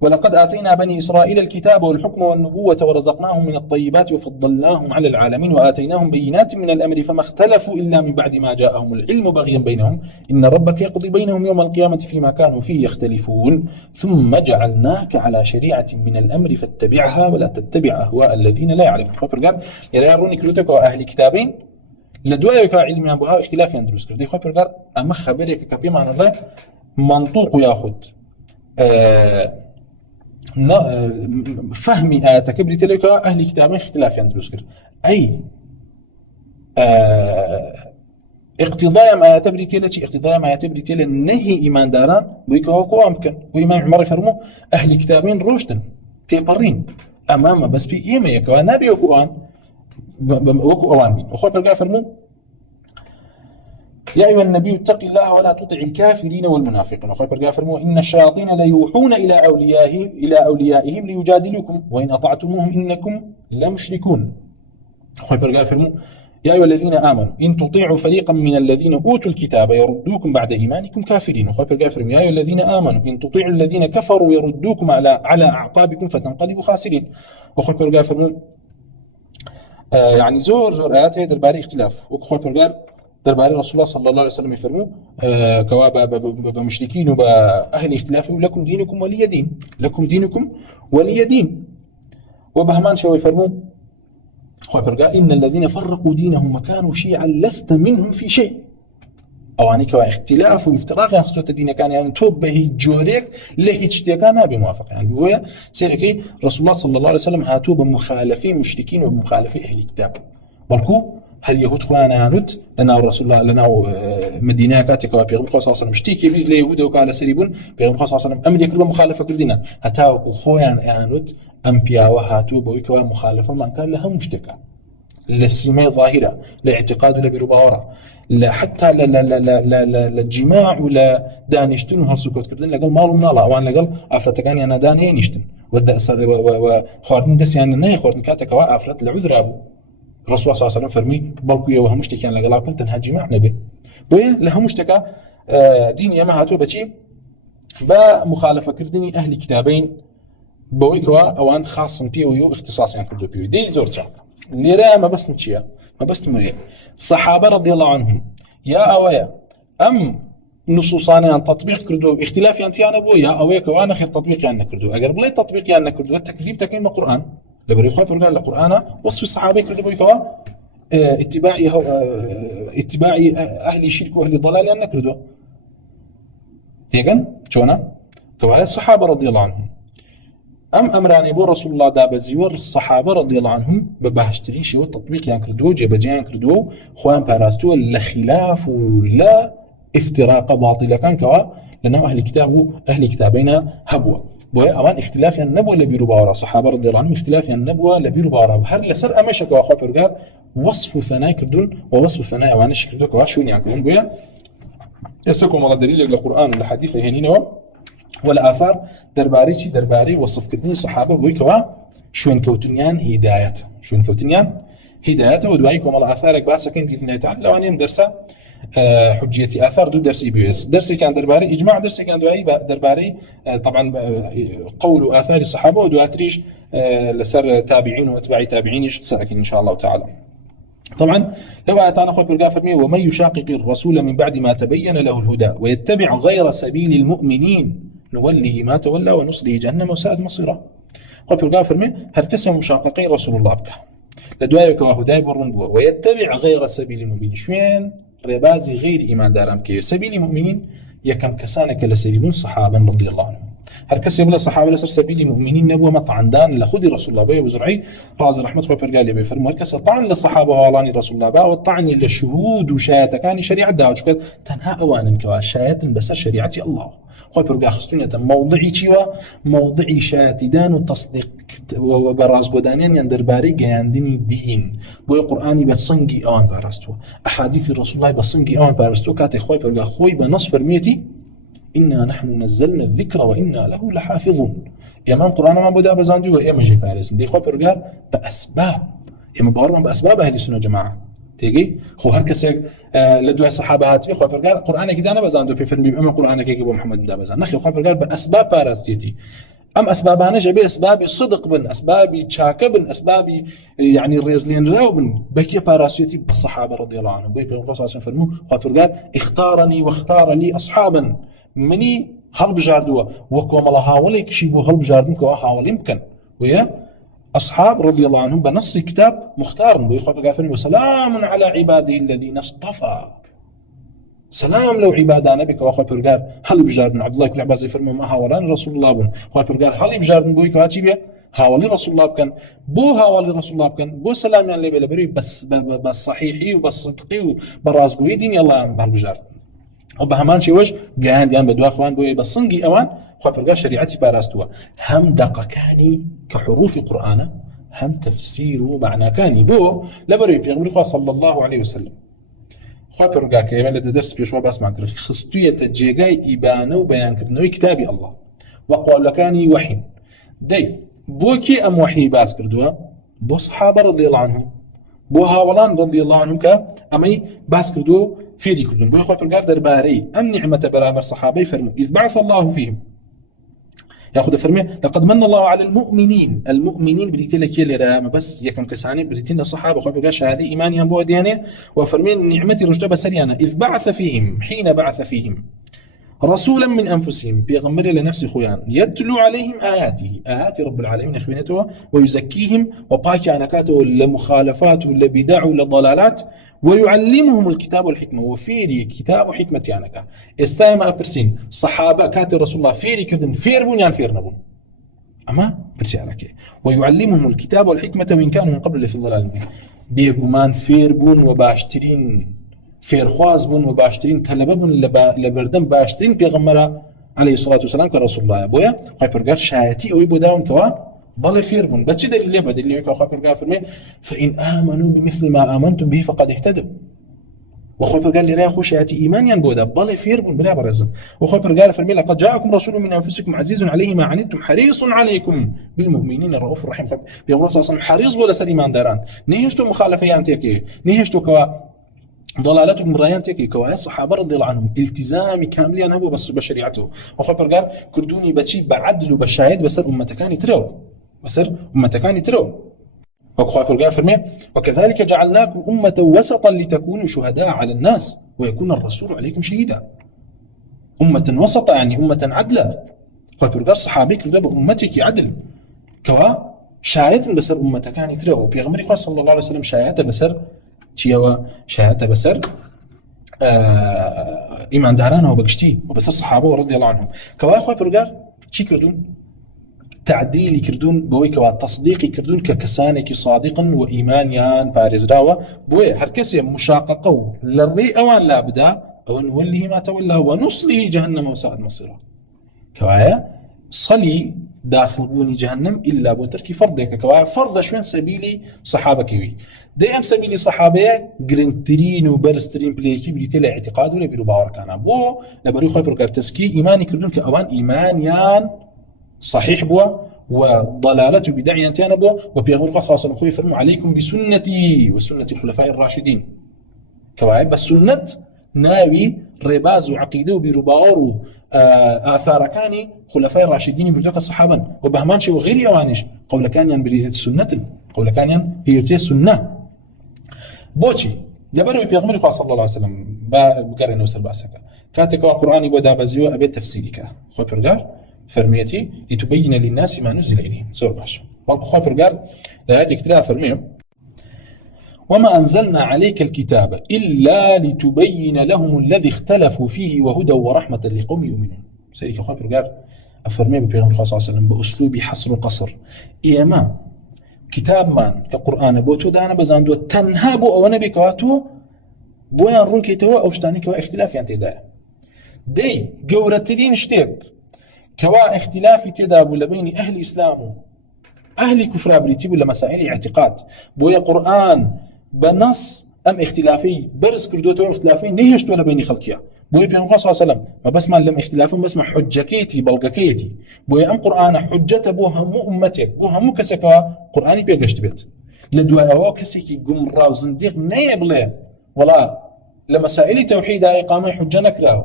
ولقد آتينا بني إسرائيل الكتاب والحكم والنبوة ورزقناهم من الطيبات وفضلناهم على العالمين وآتيناهم بينات من الأمر فما اختلفوا إلا من بعد ما جاءهم العلم بغيا بينهم إن ربك يقضي بينهم يوم القيامة فيما كانوا فيه يختلفون ثم جعلناك على شريعة من الأمر فاتبعها ولا تتبع أهواء الذين لا يعرفون خبر قال يروني كروتك وأهل كتابين لدواء علم أبوها اختلاف يندرس كردي خبر قال أما خبرك كبير عن الله منطوق ياخذ فهمي آياتك بريتلك أهل كتابين اختلاف يندرس كر أي اقتضاء ما يتبريتلك اقتضاء ما يتبريتل النهي إيمان داران ويكوكو أمكن وإمام عمر فرمو أهل كتابين روشتن تيبرين أمام بس في إيما يكوا نبي وكوان وكو أوان بين وخوة برقا فرمو يا أيها النبي اتق الله ولا تطع الكافرين والمنافقين وخير برقا فرموا إن الشياطين لا يوحون إلى أوليائهم ليجادلوكم وإن أطعتموهم إنكم لمشركون خير برقا فرموا يا أيها الذين آمنوا إن تطيعوا فريقا من الذين أوتوا الكتاب يردوكم بعد إيمانكم كافرين. وخاف الكافر يا أيها الذين آمنوا إن تطيعوا الذين كفروا يردوكم على أعقابكم فتنقلبوا خاسرين. وخاف الكافر يعني زور آيات هي درباري اختلاف. وخاف الكافر درباري رسول الله صلى الله عليه وسلم يفرموا كواب بمشركين وبأهل اختلاف لكم دينكم ولي دين، لكم دينكم ولي دين. وبهمان شو يفرموا خبر إن الذين فرقوا دينهم وكانوا شيعا لست منهم في شيء. أو أنك اختلاف وافتراق يخصو الدين كان يعني توبه جوريك ليه كان بموافق يعني هو سيركي رسول الله صلى الله عليه وسلم هاتوا بمخالفين مشركين ومخالفين أهل الكتاب بلكو هل يهود خوانا يانوت لنا الرسول الله لنا مدينة كاتك وبيغم خاصة صلى مشتيكي بيز ليهود وكاله سريبون بيغم خاصة صلى أمر يكتب مخالفة كردنا هتاوكو خويا يانوت أمبيا وهاتوا بويكوا مخالفة من كان لها مشتكى للسماء ظاهرة لاعتقاد ولا برباورة لا حتى لا لا لا لا لا لا الجماع ولا دانشتن وهالسكوت كردن لقال مالو من الله وأنا لقال أفرتكاني أنا داني نشتن وخوارني دس يعني نهي خوارني كاتك وأفرت العذر أبو الرسول صلى الله عليه وسلم فرمي بلكو يا وهم مشتكي أنا لقال كنت نهاجي مع نبي بويا لهم مشتكى ديني ما هاتوا بتشي بمخالفة كردني أهل كتابين بويكوا أوان خاص بيو يو اختصاصيا كردو بيو دي زورتشا اللي رأى ما بس نتشيا ما بس مريء الصحابة رضي الله عنهم يا أويا أم نصوصاني عن تطبيق كردو اختلاف أنتي أنا بويا أويك وأنا خير تطبيق يعني كردو أقرب لي تطبيق يعني كردو التكذيب تكين القرآن لبري خوي برجع القرآن وصف الصحابة كردو بويكوا اتباعي أهل الشرك وأهل الضلال يعني كردو تيجن شونا كوالي الصحابة رضي الله عنهم أمراني بو رسول الله دابزيور الصحابة رضي الله عنهم ببهشتري شو التطبيق يعني كردو جبجان كردو خوان باراستو لخلاف ولا افتراق باطل كان كوا لأنه أهل كتابين هبوا بوي أوان اختلاف النبوة لبيرو باورا صحابة رضي الله عنهم اختلاف النبوة لبيرو باورا هر لسر أمشك وأخوة برقار وصف ثناء كردون ووصف ثناء أوانش كردو كوا شون يعني كردون بويا يسكم الله دليل للقرآن والحديث هنين ولا آثار درباري وصف كردني الصحابة بويكوا شون كوتنيان هدايته ودعيكم الله آثارك باسكين بإذن الله تعالى لو أنهم درسا حجية آثار دو درسي بيس درسي كان درباري إجماع درسي كان دعائي درباري طبعا قول آثار الصحابة ودعاتريش لسر تابعين واتباع تابعين يشتسأكين إن شاء الله تعالى. طبعا لو آتانا أخوة برقاء فرمي ومن يشاقق الرسول من بعد ما تبين له الهدى ويتبع غير سبيل المؤمنين نوله ما تولى ونصله جهنم وساءت مصيره. أخوة برقاء فرمي هركسهم مشاققين رسول الله بك لدوايك وهداي برنبوه ويتبع غير سبيل المؤمنين شوين ربازي غير إيمان دارم كي سبيل المؤمنين يكم كسانك لسريبون صحابا رضي الله عنهم هركس يبلا صحابة لسر سبيل المؤمنين نبوة مطعن دان لخدي رسول الله بيه وزرعي رازي رحمة الله برقالي بيفرمو هركس طعن للصحابة وعلاني رسول الله باه والطعن للشهود وشايتكاني شريعة داوش كد تنها أوان كوا شايت بس شريعة الله خوي برقا خستونية موضعي تيوا موضعي شاتدان وتصديق وبراز قدانين يندر باري قيانديني دين بوي قرآني بصنقي أوان بارستو أحاديث رسول الله بصنقي أوان بارستو كاتي خوي برقا خوي بنص فرميتي إنا نحن نزلنا الذكر وإنا له لحافظون يمان قرآن ما بدا بزاندي وإما جي بارز دي خوي برقا بأسباب يما بارمان بأسباب أهل السنة جماعة تيجي خو هركسك لدواء الصحابة هاتفي خوي برقا قرآن كده أنا بزاندو بيفرم بأما قرآن كي أبو محمد دا بزاند نخي خوي برقا بأسباب بارز ديتي أم أسبابنا جبي أسباب صدق بن أسباب شاكة بن أسباب يعني الريزلين راو بن بكي باراسيتي بالصحابة رضي الله عنهم بيبي الرسول صلى الله عليه وسلم قال اختارني واختار لي أصحابا مني هرب جاردوا وكوم الله هاوليك شيبو هرب جاردن كوا هاول يمكن ويا أصحاب رضي الله عنهم بنص كتاب مختار بيخوف قافل وسلام على عباده الذين اصطفى سلام لو عبادنا بك واخوي برقار هل بجاردن عبد الله كل عباس يفرموا ما هاولان رسول الله بن اخوي برقار هل بجاردن بويك هاتي بيه هاولي رسول الله بكن بو هاولي رسول الله بكن بو سلام يعني لي بري بس صحيحي وبس صدقي وبرازقوي دين الله هل بجاردن وبهمان شي وش قاعد يعني بدو اخوان بو بس صنقي اوان اخوي برقار شريعتي باراستوا هم دقكاني كحروف القرآن هم تفسير معنى كاني بو لبري بيغمر صلى الله عليه وسلم خواه برقا كيما لدى درس بيشوا باسمع كرخي خستوية تجيغاي إبانة وبيان كردنوي كتابي الله وقال لكاني وحي دي بوكي أم وحي باس كردوا بو صحابة رضي الله عنهم بۆ هاوڵان رضي الله عنهم کە ئەمەی باس کردو فێری کردون بۆی خۆی پرگار دەربارەی ئەم نیعمەتە بەرامبەر سەحابەی فەرموو إذ بعث الله فيهم ياخذ فرمي لقد من الله على المؤمنين بريتي لك لرا ما بس يكم كساني بريتين الصحابه خو بقاش هذه ايمان ينبو ديانه وفرمين نعمتي رجب سريانا اذ بعث فيهم حين بعث فيهم رسولا من انفسهم بيغمر لنفس خويان يتلو عليهم ايات رب العالمين خوينته ويزكيهم وباكي عنكاته لمخالفات ولا بدع ولا ضلالات ويعلمهم الكتاب والحكمه وفيري كتاب وحكمه عنك استايما برسين صحابه كاتب رسول الله فيري كدن فيربون يعني فيرنبون اما برسي عليك ويعلمهم الكتاب والحكمه وان كانوا من قبل في الضلال المبين بيغمان فيربون وباشترين فێرخواز بوون و باشترین تەلەبە بوون لە بەردەم باشترین پێغەمبەرە عەلەیهی سڵات وسەلام کە ڕەسوڵ اللهە بۆیە خۆی پەروەردگار شایەتی ئەوەی بۆ داون کەوا بەڵێ فێر بوون بە چی دەلیل بە دلیلەوەی کە خۆی پەروەردگار فەرمێ فإن آمنوا بمثل ما آمنتم به فقد اهتدوا وخۆی پەروەردگار لێرەیە خۆ شایەتی ئیمانیان بۆ دا بەڵێ فێر بوون برا بەڕێزم وخۆی پەروەردگار فەرمێ لقد جاءكم رسول من أنفسكم عزيز عليه ما عنتم حريص عليكم بالمؤمنين الرؤوف الرحيم بيغمر صلى الله عليه وسلم حريص بۆ لەسەر ئیمانداران نەهێشتۆ مخالفەیان تێکێ نەهێشتۆ کەوا ضلالتهم ريان تيكي كوايا الصحابه رضي الله عنهم التزامي كامليا هو بس بشريعته وخو برغار كردوني بشي بعدل وبشاهد بسر امتكاني ترو وخو برغار فرمي وكذلك جعلناكم امه وسطا لتكونوا شهداء على الناس ويكون الرسول عليكم شهيدا امه وسطا يعني امه عدله خو برغار صحابي كردوا بامتك عدل كوا شاهد بسر امتكاني ترو بيغمر صلى الله عليه وسلم شاهد بسر تيوا شهادة بسر إيمان دارانه وبقشتي وبسر صحابه رضي الله عنهم كوا أخوي برجار شي كردون تعديلي كردون بوي كوا تصديقي كردون ككسانك صادقا وإيمانيان بارز راوة بوي هركسي مشاققه للري أوان لا بدا أو نوليه ما تولى ونصله جهنم وساءت مصيره كوايا صلي داخل بوني جهنم إلا بوتركي فرضك كوايا فرض شوين سبيلي صحابة كوي دائم سبيلي صحابه جرينترين وبرسترين بليكي بريتي الاعتقاد ولا بيرو باور كان بو لبري خوي بركار تسكي ايماني كردون كاوان ايمانيان صحيح بو وضلالته بدعيان تيان بو وبيغمر صلى الله عليه وسلم خوي فرموا عليكم بسنتي وسنه الخلفاء الراشدين كواعب السنه ناوي رباز وعقيده وبيرو باور آثار كاني خلفاء الراشدين بردوك الصحابة وبهمان شيء وغير يوانش قول كان ينبري السنة قول كان هي السنة بوشي دبروا بيغمر صلى الله عليه وسلم بقرن وسر باسك كاتك قرآني بودا بزيو أبي تفسيرك خو برغار فرميتي لتبين للناس ما نزل إليهم زور باش خو برغار لا كتير فرميهم وما أنزلنا عليك الكتاب إلا لتبين لهم الذي اختلفوا فيه وهدى ورحمة لقوم يؤمنون سيرك خو برغار أفرمي بيغمر صلى الله عليه وسلم بأسلوب حصر وقصر إيما كتاب مان كقرآن بوتو دانا بزاندو تنها بو أو نبي كواتو بويان رون كيتوا أو شتاني كوا اختلاف يعني تدايا دي قورترين شتيك كوا اختلاف تدابو لبين أهل الإسلام أهل كفر بريتي ولا مسائل اعتقاد بويا قرآن بنص أم اختلافي برز كردوتو اختلافي نهشتو لبين خلقيا بوي بيغمر صلى الله عليه وسلم ما بس ما لم اختلافهم بس ما حجكيتي بلقكيتي بوي ام قرآن حجته بوها مو امتك بوها مو كسكوا قرآني بيقشت بيت لدوا او كسيكي قمرا وزنديق نيبله ولا لمسائل توحيد اقامه حجه نكراو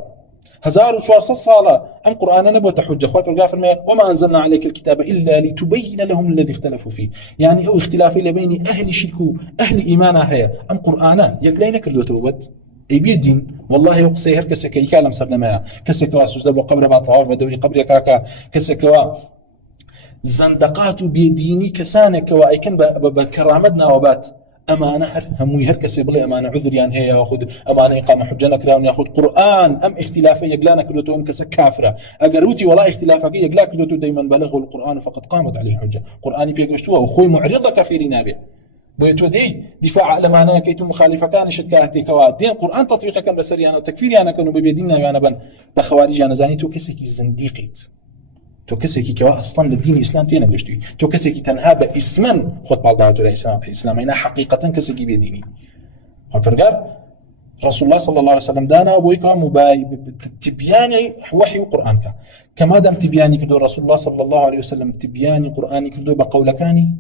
هزار وشوارص صالة ام قرآن نبوت حجه اخوات بالغافر وما انزلنا عليك الكتاب الا لتبين لهم الذي اختلفوا فيه يعني او اختلافي لبين اهل شرك اهل ايمانها هي ام قرآن يقلين كردوتو بد اي بيدين والله يقصي هر كسك يكلم سرنما كسك واسوس دبو قبر باطواف بدوري قبر كاكا كسك وا زندقات بيديني كسانك وايكن بكرامتنا وبات امانه همي هر كسي بلي امانه عذر يعني هي ياخذ امانه اقامه حجنا كراون ياخذ قران ام اختلافي يقلانا كدوتو ام كسك كافره اقروتي ولا اختلافك يقلا كدوتو دائما بلغوا القران فقد قامت عليه حجه قراني بيقشتوا واخوي معرضه كثيرين به بويتو دي دفاع على معناه كيتو مخالفه كان شتكاتي كوا دين قران تطبيقه كان بسري انا تكفيري انا كانوا بيديننا انا بن بخوارج انا زاني تو كسكي زنديقيت تو كسكي كوا اصلا للدين الاسلام تينا قشتي تو كسكي تنها باسما خد بعضات الاسلامين حقيقه كسكي بيديني وبرغار رسول الله صلى الله عليه وسلم دانا وبويكا مباي تبياني وحي قرانك كما دام تبياني كدو رسول الله صلى الله عليه وسلم تبياني قراني كدو بقولكاني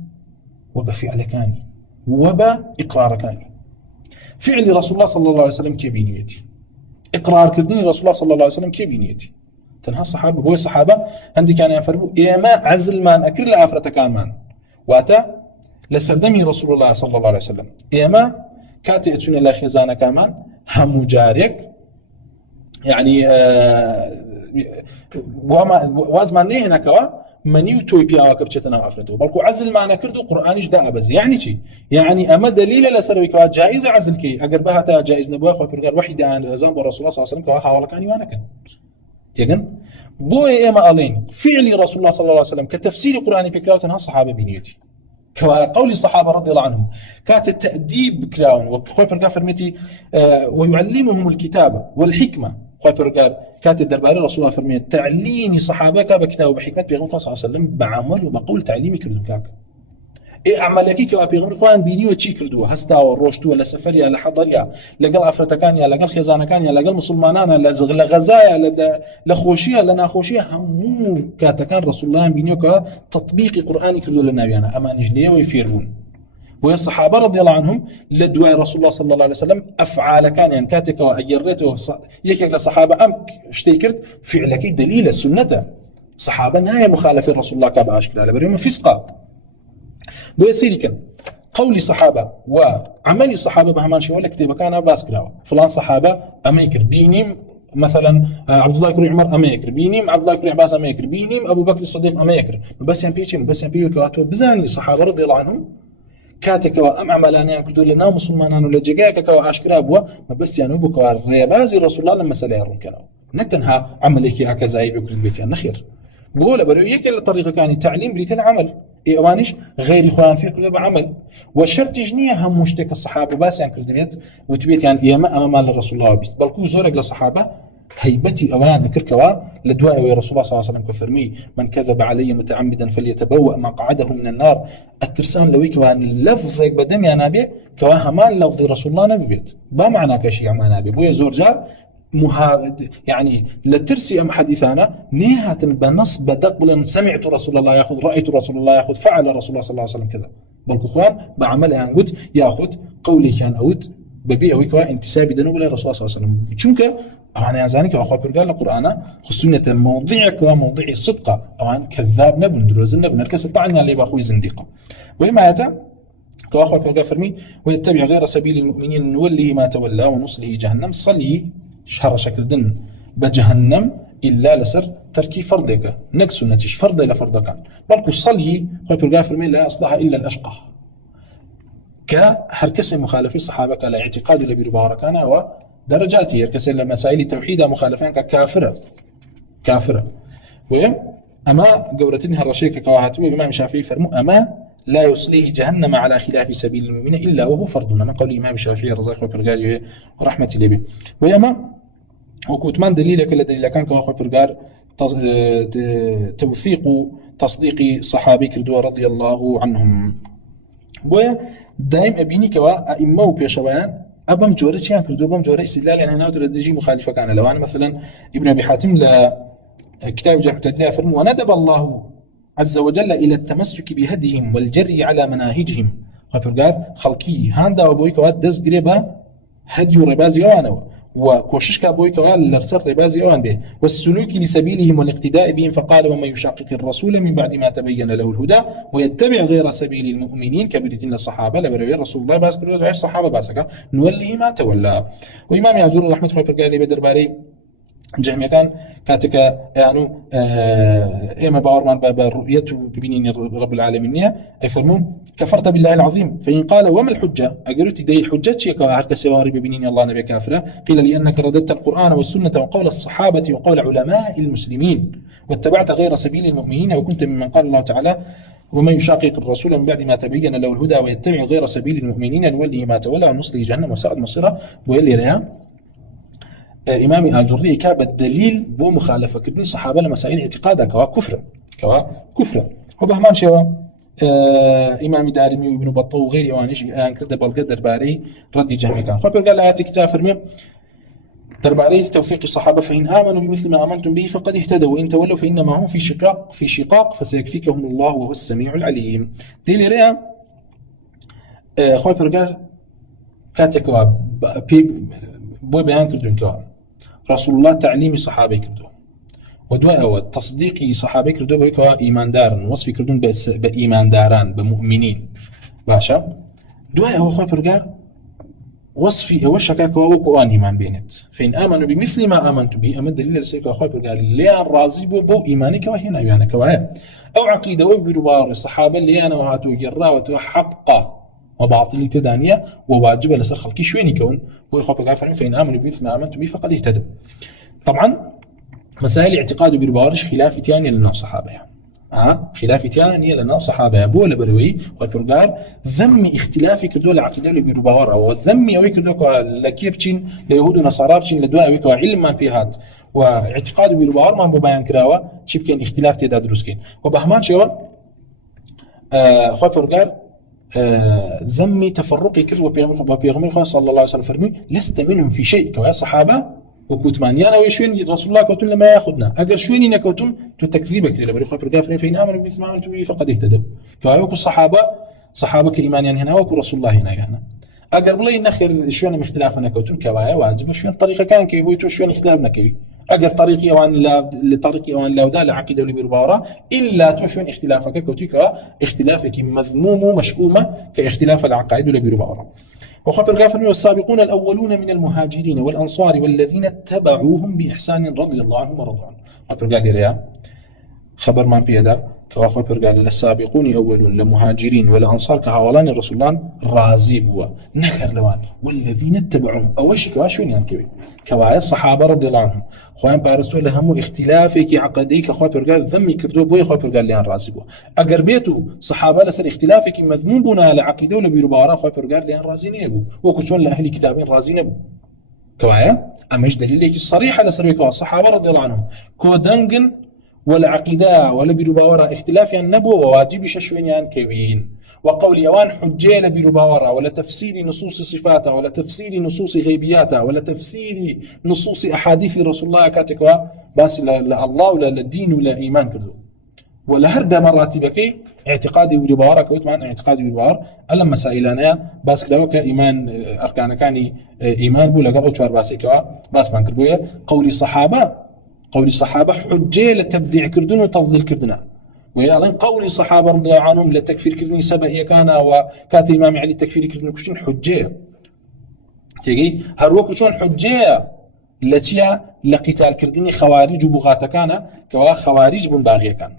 وبفعلكاني وبا إقرار كاني فعل رسول الله صلى الله عليه وسلم كي بنيتي إقرار كردني رسول الله صلى الله عليه وسلم كي بنيتي تنها الصحابة بوي الصحابة عندي كان يفرموا إيما عزل مان أكر لآفرة كان مان واتا لسردمي رسول الله صلى الله عليه وسلم إيما كاتي اتشون الله خزانة كمان هم جارك يعني وازمان ليه هناك منيو توي بيا وكبشتنا افرته بلكو عزل ما انا كردو قراني جدا بس يعني شي يعني اما دليل لسرويك جائزه عزل كي اگر بها تا جائز نبوه خو برغار وحده عن زنب الرسول صلى الله عليه وسلم كوا حاول كاني وانا كان تيغن بو ايما الين فعل رسول الله صلى الله عليه وسلم كتفسير قراني بكراوتنا الصحابه بنيتي كقول الصحابه رضي الله عنهم كانت التاديب بكراون وخو برغار فرمتي ويعلمهم الكتابه والحكمه خوي برغار كاتب درباري رسول الله فرمي تعليمي صحابك بكتاب بحكمه بيغمبر صلى الله عليه وسلم بعمل وبقول تعليمي كردن كاك اي اعمالك كي بيغمبر خوان بينيو تشي كردو هستا وروشتو ولا سفريا لا حضريا لقل افرتكانيا لقل خزانكانيا لقل مسلمانانا لا زغل غزايا لا خوشيا لنا خوشيا همو كاتكان رسول الله بينيو تطبيق قراني كردو لنا بيانا امان جليه ويفيرون ويا الصحابه رضي الله عنهم لدواء رسول الله صلى الله عليه وسلم افعال كان يعني كاتك واجرته يك للصحابه ام اشتيكرت فعلك دليل السنه صحابه نهايه مخالفين رسول الله كابا اشكال على بريم فسقا بيصير كان قول الصحابه وعمل الصحابه بهمان شيء ولا كتب كان باسكلاو فلان صحابه اميكر بينيم مثلا عبد الله بن عمر اميكر بينيم عبد الله بن عباس اميكر بينيم ابو بكر الصديق اميكر بس يعني بيشين بس يعني بيوكاتو بزاني الصحابه رضي الله عنهم كاتك وام عملانيان كردو لنا مسلمانان ولا جاكك واشكرا بوا ما بس يعني بك ريبازي رسول الله لما سلايرون كانوا نتنها عملك هكذا يبكر البيت يعني خير بقول بريو يك الطريقه كان تعليم بريت العمل ايوانيش غير اخوان في كل بعمل والشرط جنيه هم مشتك الصحابه بس يعني كردبيت وتبيت يعني ياما امام الرسول الله بس بلكو زورق للصحابه هيبتي اوان كركوا لدواء رسول الله صلى الله عليه وسلم كفرمي من كذب علي متعمدا فليتبوأ مقعده من النار الترسان لوي كوان لفظ بدم يا نبي كوا همان لفظ رسول الله نبي بيت با معنى كشي معنى نبي بو زور جار يعني لترسي ام حديثانا نهايه بنص بدق بل سمعت رسول الله ياخذ رايت رسول الله ياخذ فعل رسول الله صلى الله عليه وسلم كذا بل اخوان بعمل ان ياخذ قولي كان اود ببيع ويكوا انتسابي دنو الى الرسول صلى الله عليه وسلم شنك انا ازانك اخو برقال القران خصوصيه موضعك وموضع الصدق او كذاب نبن دروز نبن الكسر طعنا اللي باخوي زنديقه وما يتا كاخو برقال فرمي ويتبع غير سبيل المؤمنين نوله ما تولى ونصله جهنم صلي شهر شكل دن بجهنم الا لسر تركي فرضك نقص النتيج فرض الى فرض كان بلكو صلي اخو برقال فرمي لا اصلها الا الاشقى كهركس مخالفي الصحابه كلا اعتقاد لبي باركانا ودرجاته يركس مسائل التوحيد مخالفين كافره اما قورتنها الرشيك كواهاتمي الامام الشافعي فرمو اما لا يصليه جهنم على خلاف سبيل المؤمن الا وهو فرض من قول الامام الشافعي رزاق وبرغار ورحمه الله به ويما وكتمان دليلك الذي كان كواخو برغار توثيق تصديق صحابي كردوا رضي الله عنهم بويا دائم ابيني كوا ائمه وبيشوان ابم جوريشان كردو بم جوري استدلال يعني هنا دجي مخالفه كان لو انا مثلا ابن ابي حاتم كتاب جامع التدليل فرموا وندب الله عز وجل الى التمسك بهديهم والجري على مناهجهم فبرغار خلقي هاندا وبويك ودز غريبا هدي ربازي وانا وكوششكا بويك لرسل ربازي اوان به والسلوك لسبيلهم والاقتداء بهم فقال ومن يشاقق الرسول من بعد ما تبين له الهدى ويتبع غير سبيل المؤمنين كبرتين الصحابه لبروي رسول الله باس كل الصحابه باسكا نوليه ما تولى وامام يعزور رحمه الله قال بدر باري جهمي كان كاتك يعني ايما باورمان باب رؤيته ببنين رب العالمين اي فرمون كفرت بالله العظيم فان قال وما الحجه اجرت دي حجتك هرك سواري ببنين الله نبي كافره قيل لانك رددت القران والسنه وقول الصحابه وقول علماء المسلمين واتبعت غير سبيل المؤمنين وكنت ممن قال الله تعالى ومن يشاقق الرسول من بعد ما تبين له الهدى ويتبع غير سبيل المؤمنين نوليه ما تولى ونصله جهنم وساءت مصيره ويلي ريا إمام الجري كاب الدليل بو مخالفة كدني صحابة لمسائل اعتقادها كوا كفرة وبهمان شوا إمام دارمي وابن بطة وغيره وانيش كده بالقدر باري ردي جهمي كان خبر قال آيات كتاب فرمي درباري توفيق الصحابة فإن آمنوا بمثل ما آمنتم به فقد اهتدوا وإن تولوا فإنما هم في شقاق فسيكفيكهم الله وهو السميع العليم دي لريا خوي پرگار كاتك بو بيان كردون كوا رسول الله تعليمي صحابي كردو ودواء أو تصديقي صحابي كردو بيكوا إيمان دارن وصفي كردون بإيمان داران بمؤمنين باشا دواء أو خوي برجار وصفي أو شكاك وقوان إيمان بينت فإن آمنوا بمثل ما آمنت به أمد دليل لسيك أخوي برجار اللي راضي بو إيمانك وهنا إيمانك أو عقيدة وبربار الصحابة اللي أنا وهاتو جرا وتحقق وباطل تدانية وواجب لسر خلقي شوين يكون هو يخوف غافر فإن آمنوا بمثل ما آمنت به فقد اهتدوا. طبعا مسائل الاعتقاد بالبوارش خلاف تاني لنا الصحابة خلاف تاني لنا الصحابة بولا بروي والبرجار ذم اختلافي كدول عقيدة بالبوار أو ذم يوي كدول لكيبتين ليهود ونصارابتين لدواء ويك علم ما فيهات واعتقاد بالبوار ما ببيان كراوة شبكين اختلاف تدا دروسكين وبهمان شو والبرجار ذمي تفرقي كر وبيغمر صلى الله عليه وسلم فرمي لست منهم في شيء كوا الصحابة وكوتمانيانا ويشوين رسول الله كوتون لما ياخذنا اجر شويني نكوتون تكذيبك لي بري خبر غافرين فين امنوا بما امنت به فقد اهتدوا كوا الصحابه صحابه كايمانيان هنا وكو رسول الله هنا اجر بلي نخير شوين اختلافنا كوتون كوا واجب شوين طريقه كان كي بويتو شوين اختلافنا كي اجر طريقي وان لا لطريقي وان لا ودا عقيده اللي بيرباورا الا تشوين اختلافك كوتيكا اختلافك مذموم ومشؤومه كاختلاف العقائد اللي بيرباورا وخبر غافر والسابقون الأولون من المهاجرين والأنصار والذين اتبعوهم بإحسان رضي الله عنهم ورضوا عنه. خبر قال لي خبر ما بيدا كخبر قال للسابقون أولون لمهاجرين والأنصار كهولان الرسول الله راضي بوا نكر لوان والذين اتبعوهم أوش كواشون يعني كوي كواي الصحابة رضي الله عنهم خوان بارسوا لهم اختلافك عقديك خبر قال ذمي كردو بوي خبر قال لي أنا راضي بوا أقربيتو صحابة لسر اختلافك مذموم بنا لعقيدة ولا بيربارا خبر قال لي أنا راضي نبو وكشون لأهل كتابين راضي نبو كوايا أمش دليلك الصريحة لسر الصحابة رضي الله عنهم كودنجن ولا عقيدة ولا بيرباورا اختلاف يعني نبو وواجب ششوين يعني كوين وقول يوان حجيل بيرباورا ولا تفسير نصوص صفاتها ولا تفسير نصوص غيبياتها ولا تفسير نصوص أحاديث رسول الله كاتكوا بس لا الله ولا الدين ولا إيمان كذو ولا هردا مراتبك اعتقادي بيرباورا كوت معنا اعتقادي بيرباور ألم مسائلنا بس كلاو كإيمان أركان كاني إيمان بولا قبل شهر باسكوا بس ما كربويا قول الصحابة حجة لتبديع كردون وتفضيل كردنا ويالين قول الصحابة رضي الله عنهم لتكفير كردني سبأ يكانا وكات إمام علي تكفير كردني كشون حجة تيجي هروك شون حجة التي لقتال كردني خوارج وبغاتا كان كوا خوارج بن باغية كان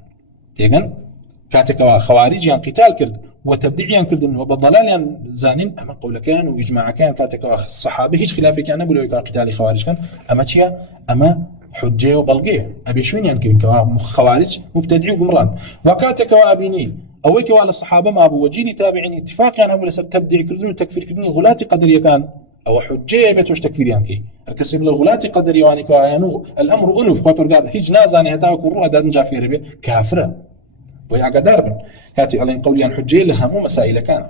تيجن كاتكوا خوارج يعني قتال كرد وتبديع يعني كردن وبضلال يعني زانين أما قول كان وإجماع كان كاتكوا الصحابة هيش خلافي كان بلو قتال خوارج كان أما تيا أما حجة وبلغية أبي شوين يعني كوا خوارج مبتدعي وقمران وكاتك وأبيني أويك وعلى الصحابة ما أبو وجيني تابعين اتفاق يعني أولا سب تبدع كردون وتكفير كردون غلاتي قدر كان أو حجة بيتوش تكفير يعني الكسب له غلاتي قدر يعني كوانو الأمر أنف خاطر قال هيج نازاني هتاك الروح دار نجافي ربي كافرة ويا قدار كاتي على قولي عن حجة لها مو مسائل كان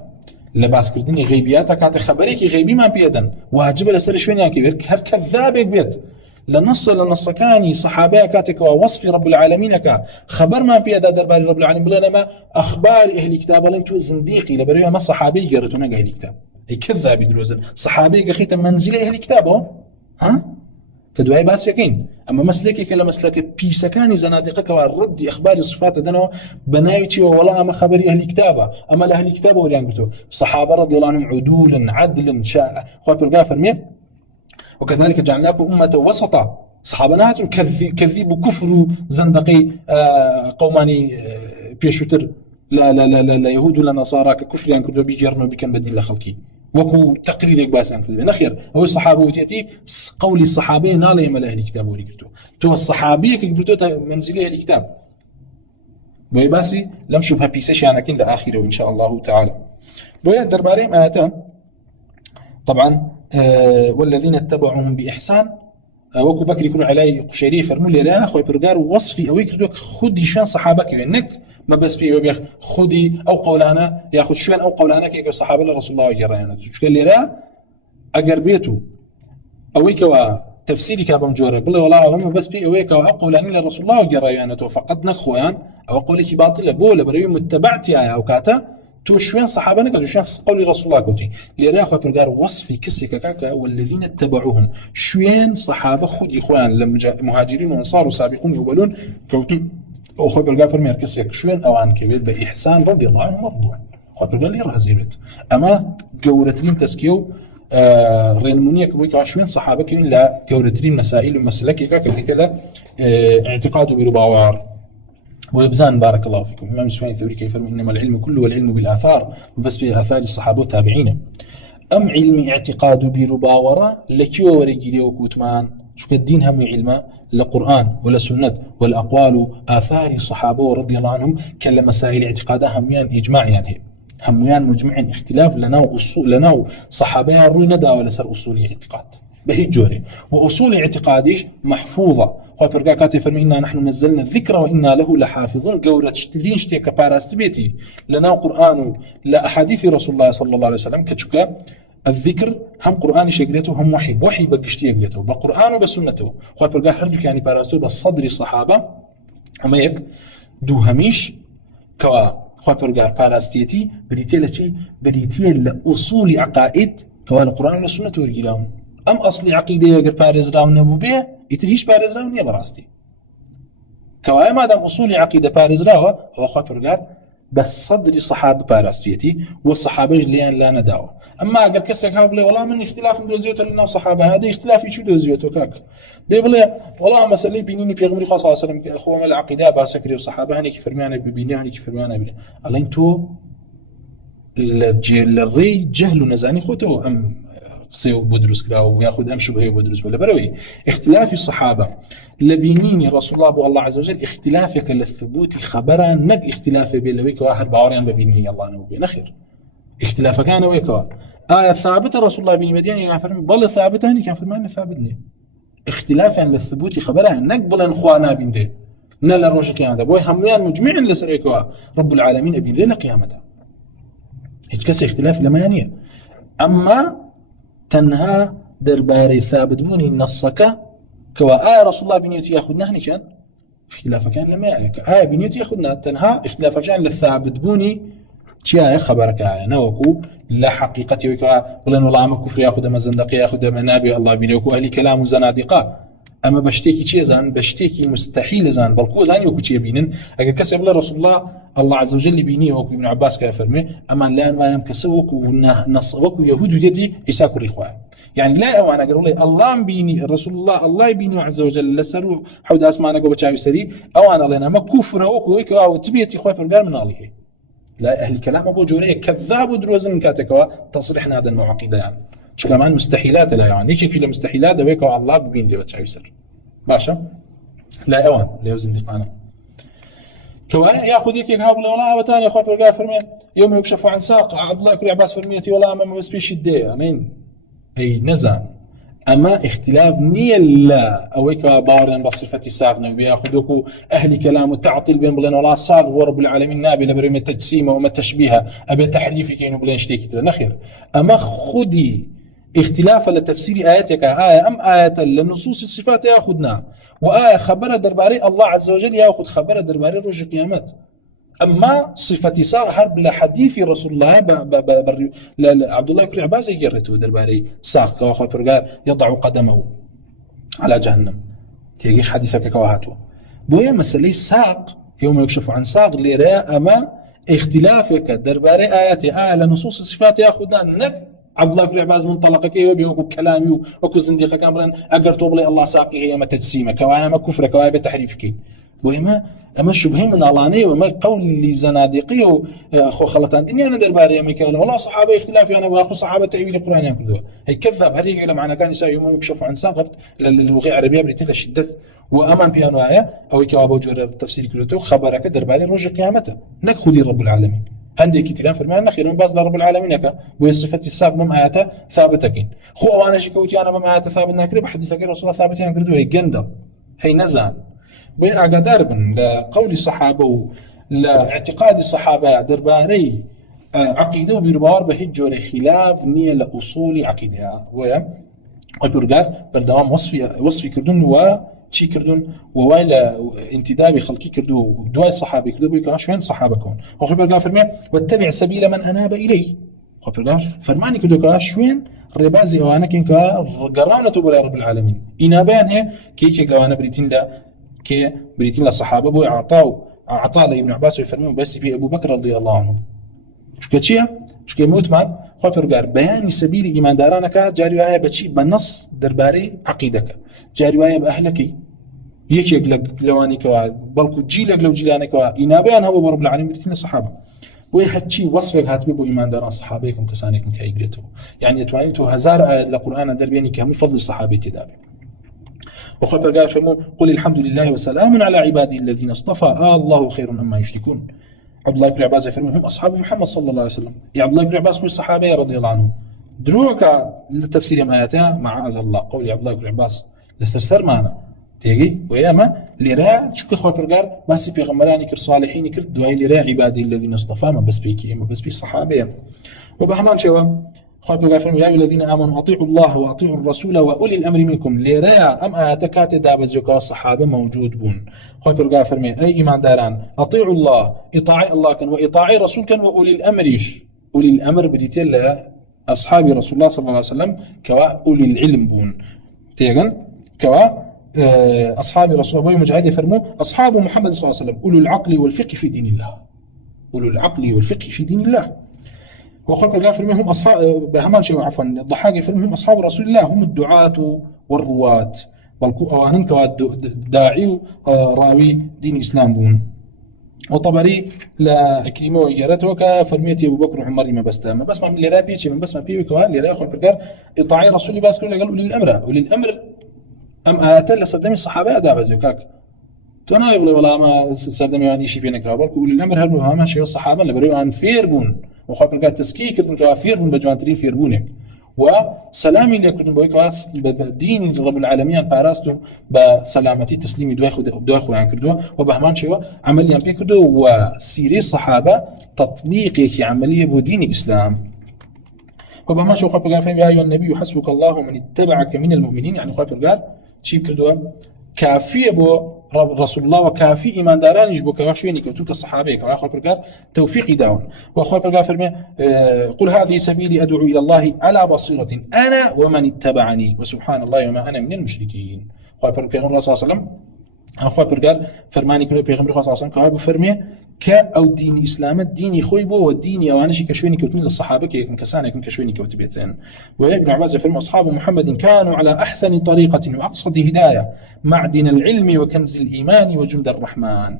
لباس كردني غيبياتها كانت خبريك غيبي ما بيدن واجب لسر شوين يعني هر كذابك بيت لنص كاني صحابه كاتك ووصف رب العالمين كا خبر ما بيدا درباري رب العالمين بلا ما اخبار اهل الكتاب ولا انتو زنديقي لبريها ما صحابي قرتونا اهل الكتاب اي كذاب يدروزن صحابي قخيت منزل اهل الكتاب ها كدواي باس يقين اما مسلكي كلا مسلك بيسكاني زنادقك والرد اخبار الصفات دنا بنايتي والله ما خبر اهل الكتاب اما اهل الكتاب وريان قلتوا صحابه رضي الله عنهم عدولا عدلا شاء خاطر غافر مين وكذلك جعلناكم أمة وسطا صحابنا هاتون كذيب وكفر زندقي قوماني بيشوتر لا يهود ولا نصارى ككفر يعني كدوا بيجرنوا بكن بديل خلقي وكو تقرير باسان كذا نخير هو الصحابة وتأتي قول الصحابي نالي ملا أهل الكتاب وريكتو تو الصحابي كبرتو منزلي أهل الكتاب ويباسي لم شبه بيسش يعني كن لآخره إن شاء الله تعالى ويا درباريم آياتان طبعا والذين اتبعوهم بإحسان وكو بكري كل علي قشيري فرموا لي لا خوي برجار وصفي أو يكردوك خدي شان صحابك إنك ما بس بيه بيخ خدي أو قولانا ياخذ شان أو قولانا كي صحابة رسول الله جريانا تشكل لي لا أقربيته أو يكوا تفسيري كابم جوري بقول والله هم بس بيه أويك أو قولاني لرسول الله جريانا فقط نخويان أو قولك باطل بولا بريم متبعتي أو كاتا تو شوين صحابة نقدر شوين قول رسول الله قوتي ليرا أخوة برقار وصفي كسك كاكا والذين اتبعوهم شوين صحابة خد إخوان لما مهاجرين وأنصار وسابقون أولون كوتو أخوة برقار فرمي كسك شوين أوان كبير بإحسان رضي الله عنه مرضوع أخوة برقار لي رازيبت أما قورتين تسكيو رينمونية كبويك شوين صحابة كين لا قورتين مسائل ومسلكي كاكا بريتلا اعتقاده برباوار ويبزان بارك الله فيكم. الإمام سفيان الثوري كيف يفرمي إنما العلم كله والعلم بالآثار بس بآثار الصحابة والتابعين. أم علم اعتقاد برباورة لكيو ورجلي وكوتمان شو الدين هم علم لقرآن ولا سنة والأقوال آثار الصحابة رضي الله عنهم كلا مسائل اعتقادها هميان إجماع يعني هميان مجمعين اختلاف لنا أصول لنا صحابة روينا دا ولا سر أصول اعتقاد بهي جوري وأصول اعتقاديش محفوظة خاطر كاتي فرمي إنا نحن نزلنا الذكر وإنا له لحافظون قورة تشترين شتيك باراست بيتي لنا قرآن لا أحاديث رسول الله صلى الله عليه وسلم كتشكا الذكر هم قرآن شجرته هم وحي بقشتي يجرته بقرآن وبسنته خاطر كا هردك يعني باراستو بالصدر الصحابة أما يك دو هميش كوا خاطر كا باراستيتي بريتيلتي بريتيل لأصول عقائد كوا القرآن والسنة ورجلاهم أم أصلي عقيدة يقر بارز راون نبو بيه يتريش بارز راون يا براستي كواي ما دام أصولي عقيدة بارز راوة هو خاطر قال بس صدري صحابة بارستيتي والصحابة جليان لا نداوة أما أقر كسرك هابلي والله من اختلاف دوزيوته لنا صحابة هذا اختلافي شو دوزيوته كاك بيبلي والله مسألة بينيني بيغمري خاصة عليه وسلم أخوة العقيدة باسكري وصحابة هني كفرمانا ببيني هني كفرمانا ببيني ألين تو الري جهل نزاني خوتو أم قصيو بدرس كراو وياخذ أم شبهه بدرس ولا بروي اختلاف الصحابة لبينيني رسول الله أبو الله عز وجل اختلافك للثبوت خبرا نق اختلاف بين لويك واحد باوريان ببيني الله نوبي نخير اختلاف كان ويكوا ثابت رسول الله بن مدينة كان فرمي بل ثابت هني كان فرمان ثابتني اختلاف للثبوت خبرا نقبل اخوانا بين دي نال الروش قيامته بوي هميان مجمع لسريكوا رب العالمين بين ليله قيامته هيك كسي اختلاف لمانيه اما تنها درباري ثابت بوني نصك كوا رسول الله بنيتي ياخذنا هني كان اختلاف كان لما يعني بنيتي ياخذنا تنها اختلاف كان للثابت بوني تيا خبرك نوكو لا حقيقتي وكا ولن والله ما كفر ياخذ ما زندقي ياخذ ما نبي الله بينكو اهل كلام زنادقه اما بشتكي شي زان بشتكي مستحيل زان بلكو زان يوكو تشي بينن اجا كسب رسول الله الله عز وجل بيني وكو ابن عباس كافرمي اما لا ما يمكسوك ونصبك يهود يدي يساكو الاخوان يعني لا انا اقول لي الله بيني رسول الله يبيني عز وجل لسرو حود اسمعنا جو بتشاوي سري او انا لنا ما كفر وكو تبيتي خوي فرقان من الله لا اهل الكلام ابو جوريه كذاب ودروزن كاتكوا تصريحنا هذا النوع عقيده يعني مش كمان مستحيلات لا يعني هيك كل مستحيلات ويكو الله بين اللي بتشاوي سر باشا لا اوان ليوزن دقانا كوان ياخذ يك هاب ولا وثاني اخوي فرقان فرمي يوم يكشف عن ساق عبد الله كل عباس فرميتي ولا ما بس بيش الدي امين اي نزان اما اختلاف نيه لا اويك باورن بصفه ساغنا بياخذوكو اهل كلام وتعطيل بين بلين ولا صاغ ورب العالمين نابي لبريم التجسيم وما تشبيها ابي تحريف كاين بلين شتيك نخير اما خدي اختلاف لتفسير اياتك ام ايه لنصوص الصفات ياخذنا وايه خبر درباري الله عز وجل ياخذ خبر درباري رجع قيامت اما صفه صار حرب لحديث رسول الله عبد الله بن عباس يجرته درباري ساق كواخو برغار يضع قدمه على جهنم تيجي حديثك كواهاتو بويا مسألة ساق يوم يكشف عن ساق ليرى اما اختلافك درباري اياتي لنصوص الصفات ياخذنا نك عبد الله بن عباس منطلقك وبيوكو كلامي وكو زنديق كامرا اقرتو بلي الله ساقي هي ما تجسيمك وانا كفرك وانا بتحريفك وما اما شبهين من علانيه وما قول اللي زنادقي اخو خلطان دنيا انا درباري ميكال والله صحابه اختلافي انا واخو صحابه تاويل القران ياكلوا هي كذاب هريق لما انا كان يساوي يوم يكشف عن ساقط اللغه العربيه بريتله شده وامان بيانو ايه او كابو جور التفسير كلته خبرك درباري رجع قيامته نك خدي رب العالمين عندك كتير فرمان خير باز لرب العالمين يك وصفه الساق مم اياته ثابتكين خو وانا شكوتي انا مم اياته ثابت نكري بحديثك رسول الله ثابت يعني كردو هي جنده هي نزان بين أقدار بن لقول الصحابة لاعتقاد الصحابة درباري عقيدة وبيربار بهجور خلاف نية لأصول عقيدة ويا وبرجار بالدوام وصفي كردون چی کردون ووای لە انتدابی خەڵکی کردو و دوای صحابی کردو بووی کە شوێن صحابەکەون خۆی پێرگا فەرمێ واتبع سبیل من أناب إليه خۆی پێرگا فەرمانی کردو کە شوێن ڕێبازی ئەوانەکەین کە گەڕاونەتەوە بۆ لای رب العالمین ئینابیان هەیە کە یەکێک لەوانە بریتین لە صحابە بۆی عطا لە ابن عباس فەرموون بەسی پێ ئەبوو بەکر رضی الله عنه چکە چییە؟ چکە موتمان خۆی پێرگار بەیانی سەبیلی ئیماندارانەکە جاری وایە بەچی بە نەس دەربارەی عەقیدەکە جاری وایە بە ئەهلەکەی یەکێک لەوانێکەوە بەڵکو جیلێک لەو جیلانێکەوە ئینابیان هەبوو بۆ رب العالمین بریتین لە صحابە بۆی هەرچی وەصفێک هاتبێ بۆ ئیمانداران صحابەیەکم کەسانێکم کە ئەیگرێتەوە یعنی دەتوانیت تۆ هەزار ئاەت لە قورئانە دەربێنی کە هەمووی فەضلی صحابەی تێدا بێ وخۆی پێرگار فەرموو قل الحمد لله وسلام على عباده الذين اصطفى الله خير مما يشركون عبد الله بن عباس يفرمون هم أصحاب محمد صلى الله عليه وسلم يا عبد الله بن عباس من الصحابة رضي الله عنهم دروك لتفسير آياتها معاذ الله قول عبد الله بن عباس لسرسر معنا تيجي وياما لرا تشك خوي برجار بس بيغمراني كر صالحين كر دواي لرا عبادي الذين اصطفى ما بس بيكي ما بس بي الصحابة وبهمان شوا خوي برجار فرموا يا الذين آمنوا أطيعوا الله وأطيعوا الرسول وأولي الأمر منكم لرا أم آياتكات دابز يوكا الصحابة موجود بون خوي برجار فرمي أي إيمان داران أطيعوا الله إطاعي الله كان وإطاعي رسول كان وأولي الأمرش أولي الأمر بديتين أصحاب رسول الله صلى الله عليه وسلم كوا أولي العلم بون تيغن كوا أصحاب رسول الله مجاهد يفرموا أصحاب محمد صلى الله عليه وسلم أولو العقل والفقه في دين الله أولو العقل والفقه في دين الله وخلق الغافر منهم أصحاب بهمان شيء عفوا الضحاك يفرموا هم أصحاب رسول الله هم الدعاة والرواة والقوانين داعي راوي دين الإسلام بون وطبري لا أكرمه إجارته كفرميتي أبو بكر وعمر ما بس ما من اللي رابي شيء من بس ما بيوي كوان اللي رايح برجر إطاعي رسول الله بس كله قالوا للأمر أم آتل صدمي الصحابة دا بزوكاك تونا يقول والله ما صدمي يعني شيء بينك رابط يقول الأمر هل ما شيء الصحابة اللي بريوا عن فيربون وخاطر قال تسكيك كذا كافيربون بجوانترين فيربونك وسلامي اللي كنت بقولك واس بدين رب العالمين باراستو بسلامتي تسليمي دواخو عن كردو وبهمان شيء عمليا بيكردو وسيري الصحابة تطبيق عملية بدين الإسلام وبهمان شيء خاطر قال يا أيها النبي حسبك الله من اتبعك من المؤمنين يعني خاطر قال شيء كردو كافية بو رسول الله وكافي إيمان داران يجبو كواشويني كوتوك الصحابة كواخو برقار توفيقي داون وأخوة برقار فرمي قل هذه سبيلي أدعو إلى الله على بصيرة أنا ومن اتبعني وسبحان الله وما أنا من المشركين أخوة برقار صلى الله عليه وسلم أخوة برقار فرماني كله بيغمري صلى الله عليه وسلم كواب فرمي كأو دين إسلام الدين يخويبو والدين يوانشي كشويني كوتين للصحابة كسانة كشويني كوتبيتين وابن عباس فرمى أصحاب محمد كانوا على أحسن طريقة وأقصد هداية معدن العلم وكنز الإيمان وجند الرحمن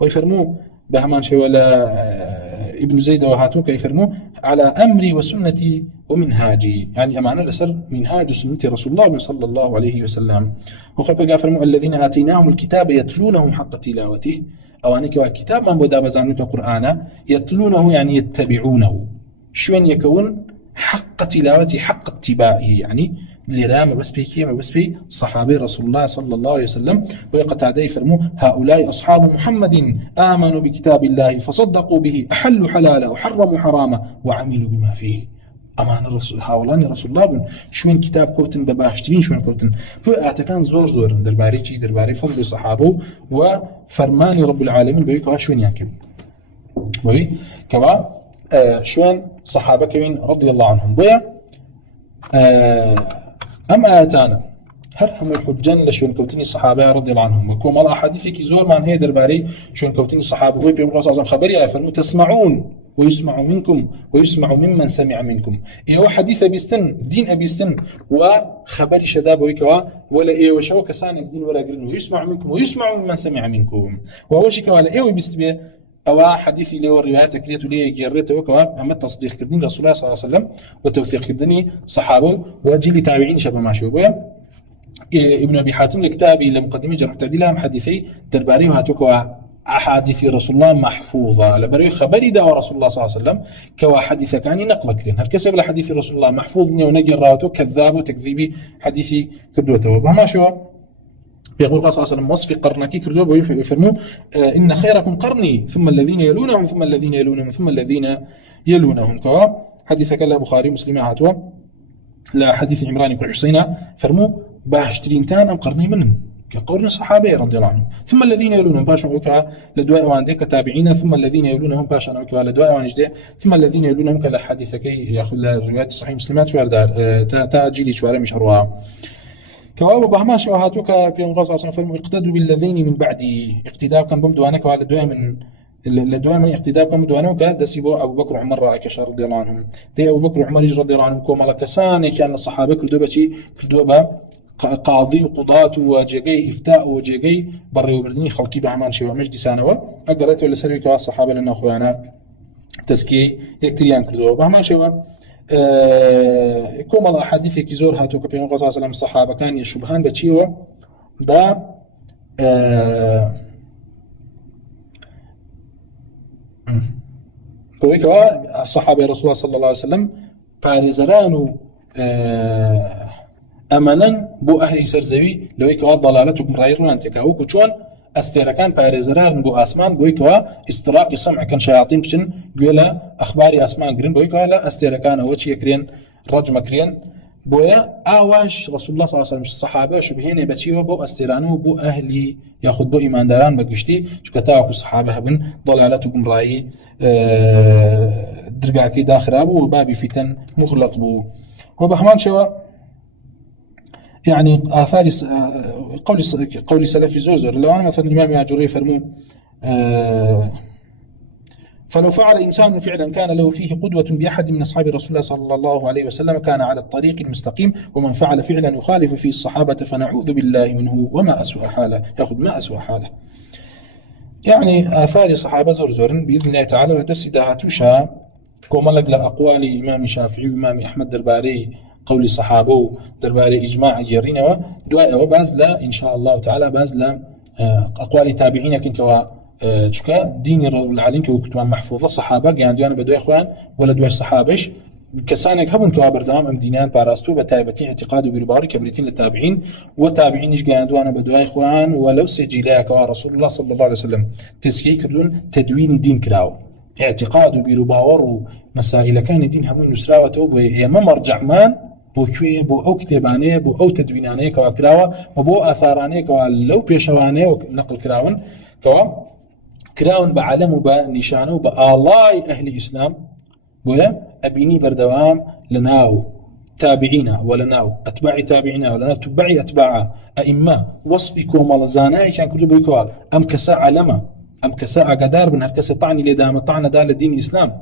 ويفرموا بهمان ولا ابن زيد وهاتوك يفرموا على أمري وسنتي ومنهاجي يعني أمانة لسر منهاج سنة رسول الله صلى الله عليه وسلم وخبق فرموا الذين آتيناهم الكتاب يتلونه حق تلاوته أوانك كتاب من بدا بزعنك القرآن يتلونه يعني يتبعونه شوين يكون حق تلاوته حق اتباعه يعني لرام بس بيكي ما بس بي صحابي رسول الله صلى الله عليه وسلم ويقطع يفرموا هؤلاء أصحاب محمد آمنوا بكتاب الله فصدقوا به أحلوا حلاله وحرموا حرامه وعملوا بما فيه أمان الرسول هاولاني رسول الله بن شوين كتاب كوتن بباشترين شوين كوتن فأتكان زور درباري شي درباري فضل صحابه وفرمان رب العالمين بيكوا شوين ينكب وهي كوا شوين صحابة كوين رضي الله عنهم بيا أم آتانا هرهم الحجان لشون كوتني الصحابة رضي الله عنهم وكم الله أحاديثك زور من هي درباري شون كوتني الصحابة ويبيهم قصصا خبري أفرموا تسمعون ويسمع منكم ويسمع ممن سمع منكم إيه حديث بيستن دين أبيستن وخبر شداب ويكوا ولا إيه وشو كسان الدين ولا قرن ويسمع منكم ويسمع ممن سمع منكم وهو شيء ولا إيه وبيستبه أو حديثي اللي هو الروايات كريت ولي جريته وكوا هم التصديق كدني رسول الله صلى الله عليه وسلم وتوثيق كدني صحابه وجيل تابعين شبه ما شوبه ابن أبي حاتم لكتابي لمقدمة جرح تعديلها حديثي درباري وهاتوكوا أحاديث رسول الله محفوظة لبري خبري دا رسول الله صلى الله عليه وسلم كوا حديث كان نقل كرين هل كسب لحديث رسول الله محفوظ ونجر راته كذاب وتكذيبي حديثي كدوته وما شو بيقول صلى الله عليه وسلم وصف قرنكي كردوب ويفرموا إن خيركم قرني ثم الذين يلونهم ثم الذين يلونهم ثم الذين يلونهم كوا حديث كلا بخاري مسلم هاتوا لا حديث عمران بن حسين فرموا باشترين تان أم قرني منهم كقول الصحابة رضي الله عنهم. ثم الذين يلونهم باشا وكا لدواء وان ديك تابعين، ثم الذين يلونهم باشا وكا لدواء وان جدي، ثم الذين يلونهم كلا حديث كي ياخذ الروايات الصحيح مسلمات شوار دار تاجيلي شوار مش أروها كواب بهما شو هاتوكا في الغاز عصام فرم اقتدوا بالذين من بعدي اقتداء كان بمدوانك على الدواء من الدواء من اقتداء كان بمدوانك دسيبو أبو بكر وعمر رأيك رضي الله عنهم. دي أبو بكر وعمر رضي الله عنهم كوما لكسان كان الصحابة كردوبة قاضي وقضاة وجيجي إفتاء وجيجي بري وبردني خلقي بهمان شو مجدي سانوا أقرأت ولا سري كوا الصحابة لنا أخوانا تسكي يكتريان كردوبة بهمان شو كوما الأحاديث كي زور هاتو كبيرون صلى الله عليه وسلم الصحابة كان يشبهان بتشيوا با كويكوا الصحابة رسول الله صلى الله عليه وسلم بارزرانو أمانا بو أهل سرزوي لو يكوا ضلالتكم رايرون أنتكاو كوشون استيركان بارزران بو اسمان بو يكوا استراق سمع كان شياطين بشن قولا اخباري اسمان قرين بو يكوا لا استيركان وجه يكرين رجم كرين بويا اواش رسول الله صلى الله عليه وسلم الصحابه شبهين بتشيو بو استيرانو بو اهلي ياخذ بو ايمان داران بقشتي شكتاكو صحابه بن ضلالتكم راي درقاكي داخل ابو بابي فتن مغلق بو وبحمان شوا يعني آثار قول سلفي زوزر لو أنا مثلا الإمام الجريري فرمو فلو فعل إنسان فعلا كان له فيه قدوة بأحد من أصحاب رسول الله صلى الله عليه وسلم كان على الطريق المستقيم، ومن فعل فعلا يخالف فيه الصحابة فنعوذ بالله منه وما أسوأ حاله، يأخذ ما أسوأ حاله. يعني آثار صحابة زرزور بإذن الله تعالى ودرس داهاتوشا كومالك لأقوال إمام شافعي وإمام أحمد درباري قول الصحابة درباري إجماع جرينا ودعاء وباز لا إن شاء الله تعالى باز لا أقوال تابعين كنكوا تشكا دين العالم كوكتوان محفوظة صحابة يعني ديانا بدو إخوان ولا دواش صحابش كسانك هبون كوا بردام أم دينان باراستو بتايبتين اعتقاد وبرباري كبريتين للتابعين وتابعين إيش جان دوانا بدو إخوان ولو سجلاء كوا رسول الله صلى الله عليه وسلم تسكي كردون تدوين دين كراو اعتقاد وبربار مسائل كان دين همون نسراوته ويما مرجع مان بو كوي بو او كتابانه بو او تدوينانه كوا كراوا وبو اثارانه كوا لو بيشوانه نقل كراون كوا كراون بعلم وبنشانه وبآلاي اهل الاسلام بويا ابيني بردوام لناو تابعينا ولناو اتباع تابعينا ولناو تبعي اتباع ائمه وصفكم ملزانه كان كتب بكوا ام كسا علمه ام كسا قدار بن هركسه طعني لدام طعن دال الدين الاسلام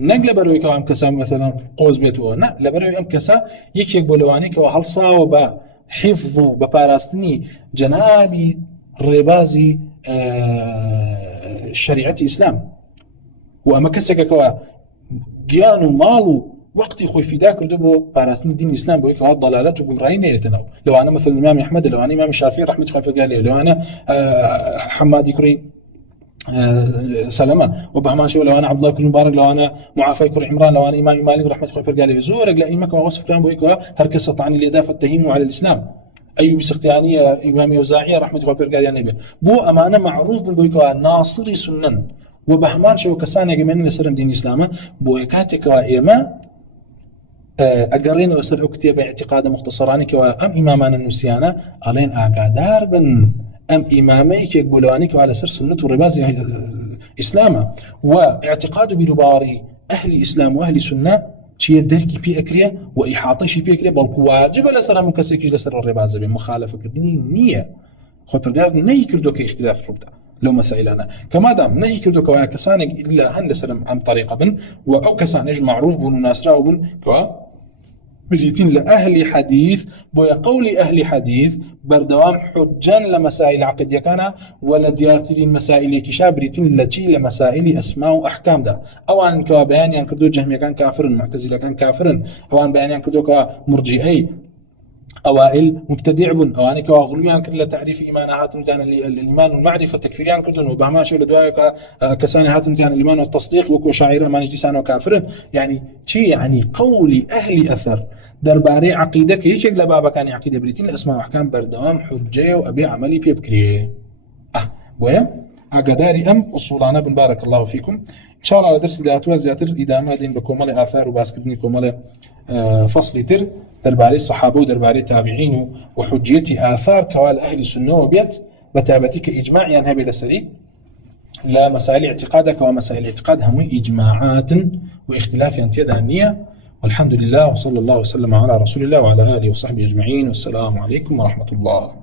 نقل بروي كوام كسا مثلا قوز بيتو نا لبروي ام كسا يكيك بولواني كوا هلصا وبا حفظ بباراستني جنابي ربازي شريعة الإسلام وأما كسا كوا جيانو مالو وقت يخوي في ذاك ردبو باراستني دين الإسلام بوي كوا ضلالته بمرايين يتناو لو أنا مثل الإمام أحمد لو أنا الإمام الشافعي رحمة الله عليه لو أنا حماد كري سلامة وبهمان شو لو أنا عبد الله كل مبارك لو أنا معافى كل عمران لو أنا إمام مالك رحمة الله عليه زورك لأيمك ووصف كلام بويكوا هركسة طعن الإضافة التهيم على الإسلام أيوب بسختيانية إمام يوزاعية رحمة الله عليه بو أمانة معروض بويكوا ناصري سنن وبهمان شو كسان يجمعنا لسرم دين الإسلام بويكاتك وإيما أقرين وسر أكتب اعتقاد مختصراني كوا أم إمامان النسيانة علين أقادار بن أم إماميك يقبلوانيك على سر سنة ورباز إسلاما واعتقاد برباري أهل إسلام وأهل سنة شيء دركي بي أكريا وإحاطة شيء بي أكريا بل واجب لسر مكسيك لسر الرباز بمخالفة كردني نية خوي برقار نهي كردو كاختلاف ربدا لو مسائلنا كما دام نهي كردو كوايا كسانك إلا هن لسر عن طريقة بن وأو كسانج معروف بن ناسرا وبن كوا بجيتين لأهل حديث بويا قول أهل حديث بردوام حجان لمسائل عقدية كان ولا ديارتي مسائل كشاب بريتين التي لمسائل أسماء وأحكام ده أو أن كوا بيان ينكردو جهمية كان كافر معتزلة كان كافر أو أن بيان ينكردو كوا مرجئي أوائل مبتدع بن أو أنك وغلويان كل تعريف إيمانات متان الإيمان والمعرفة تكفيريان كردون وبهما شو لدواء كسانهات متان الإيمان والتصديق وكو شاعر ما نجدسان وكافرين يعني شيء يعني قول أهل أثر درباري عقيدة كيش لبابا كان عقيدة بريتين الأسماء وأحكام بردوام حجة وأبي عملي بيبكري بويا أقداري أم أصولانا بن بارك الله فيكم إن شاء الله على درس داتوا زياتر إدامة دين بكمال آثار وباسكدني كمال فصل تر درباري الصحابة ودرباري تابعين وحجيتي آثار كوال أهل السنة وبيت بتابتك إجماع يعني هبي لسري لا مسائل اعتقادك ومسائل اعتقاد هم إجماعات واختلاف ينتيد النية. والحمد لله وصلى الله وسلم على رسول الله وعلى آله وصحبه أجمعين، والسلام عليكم ورحمة الله.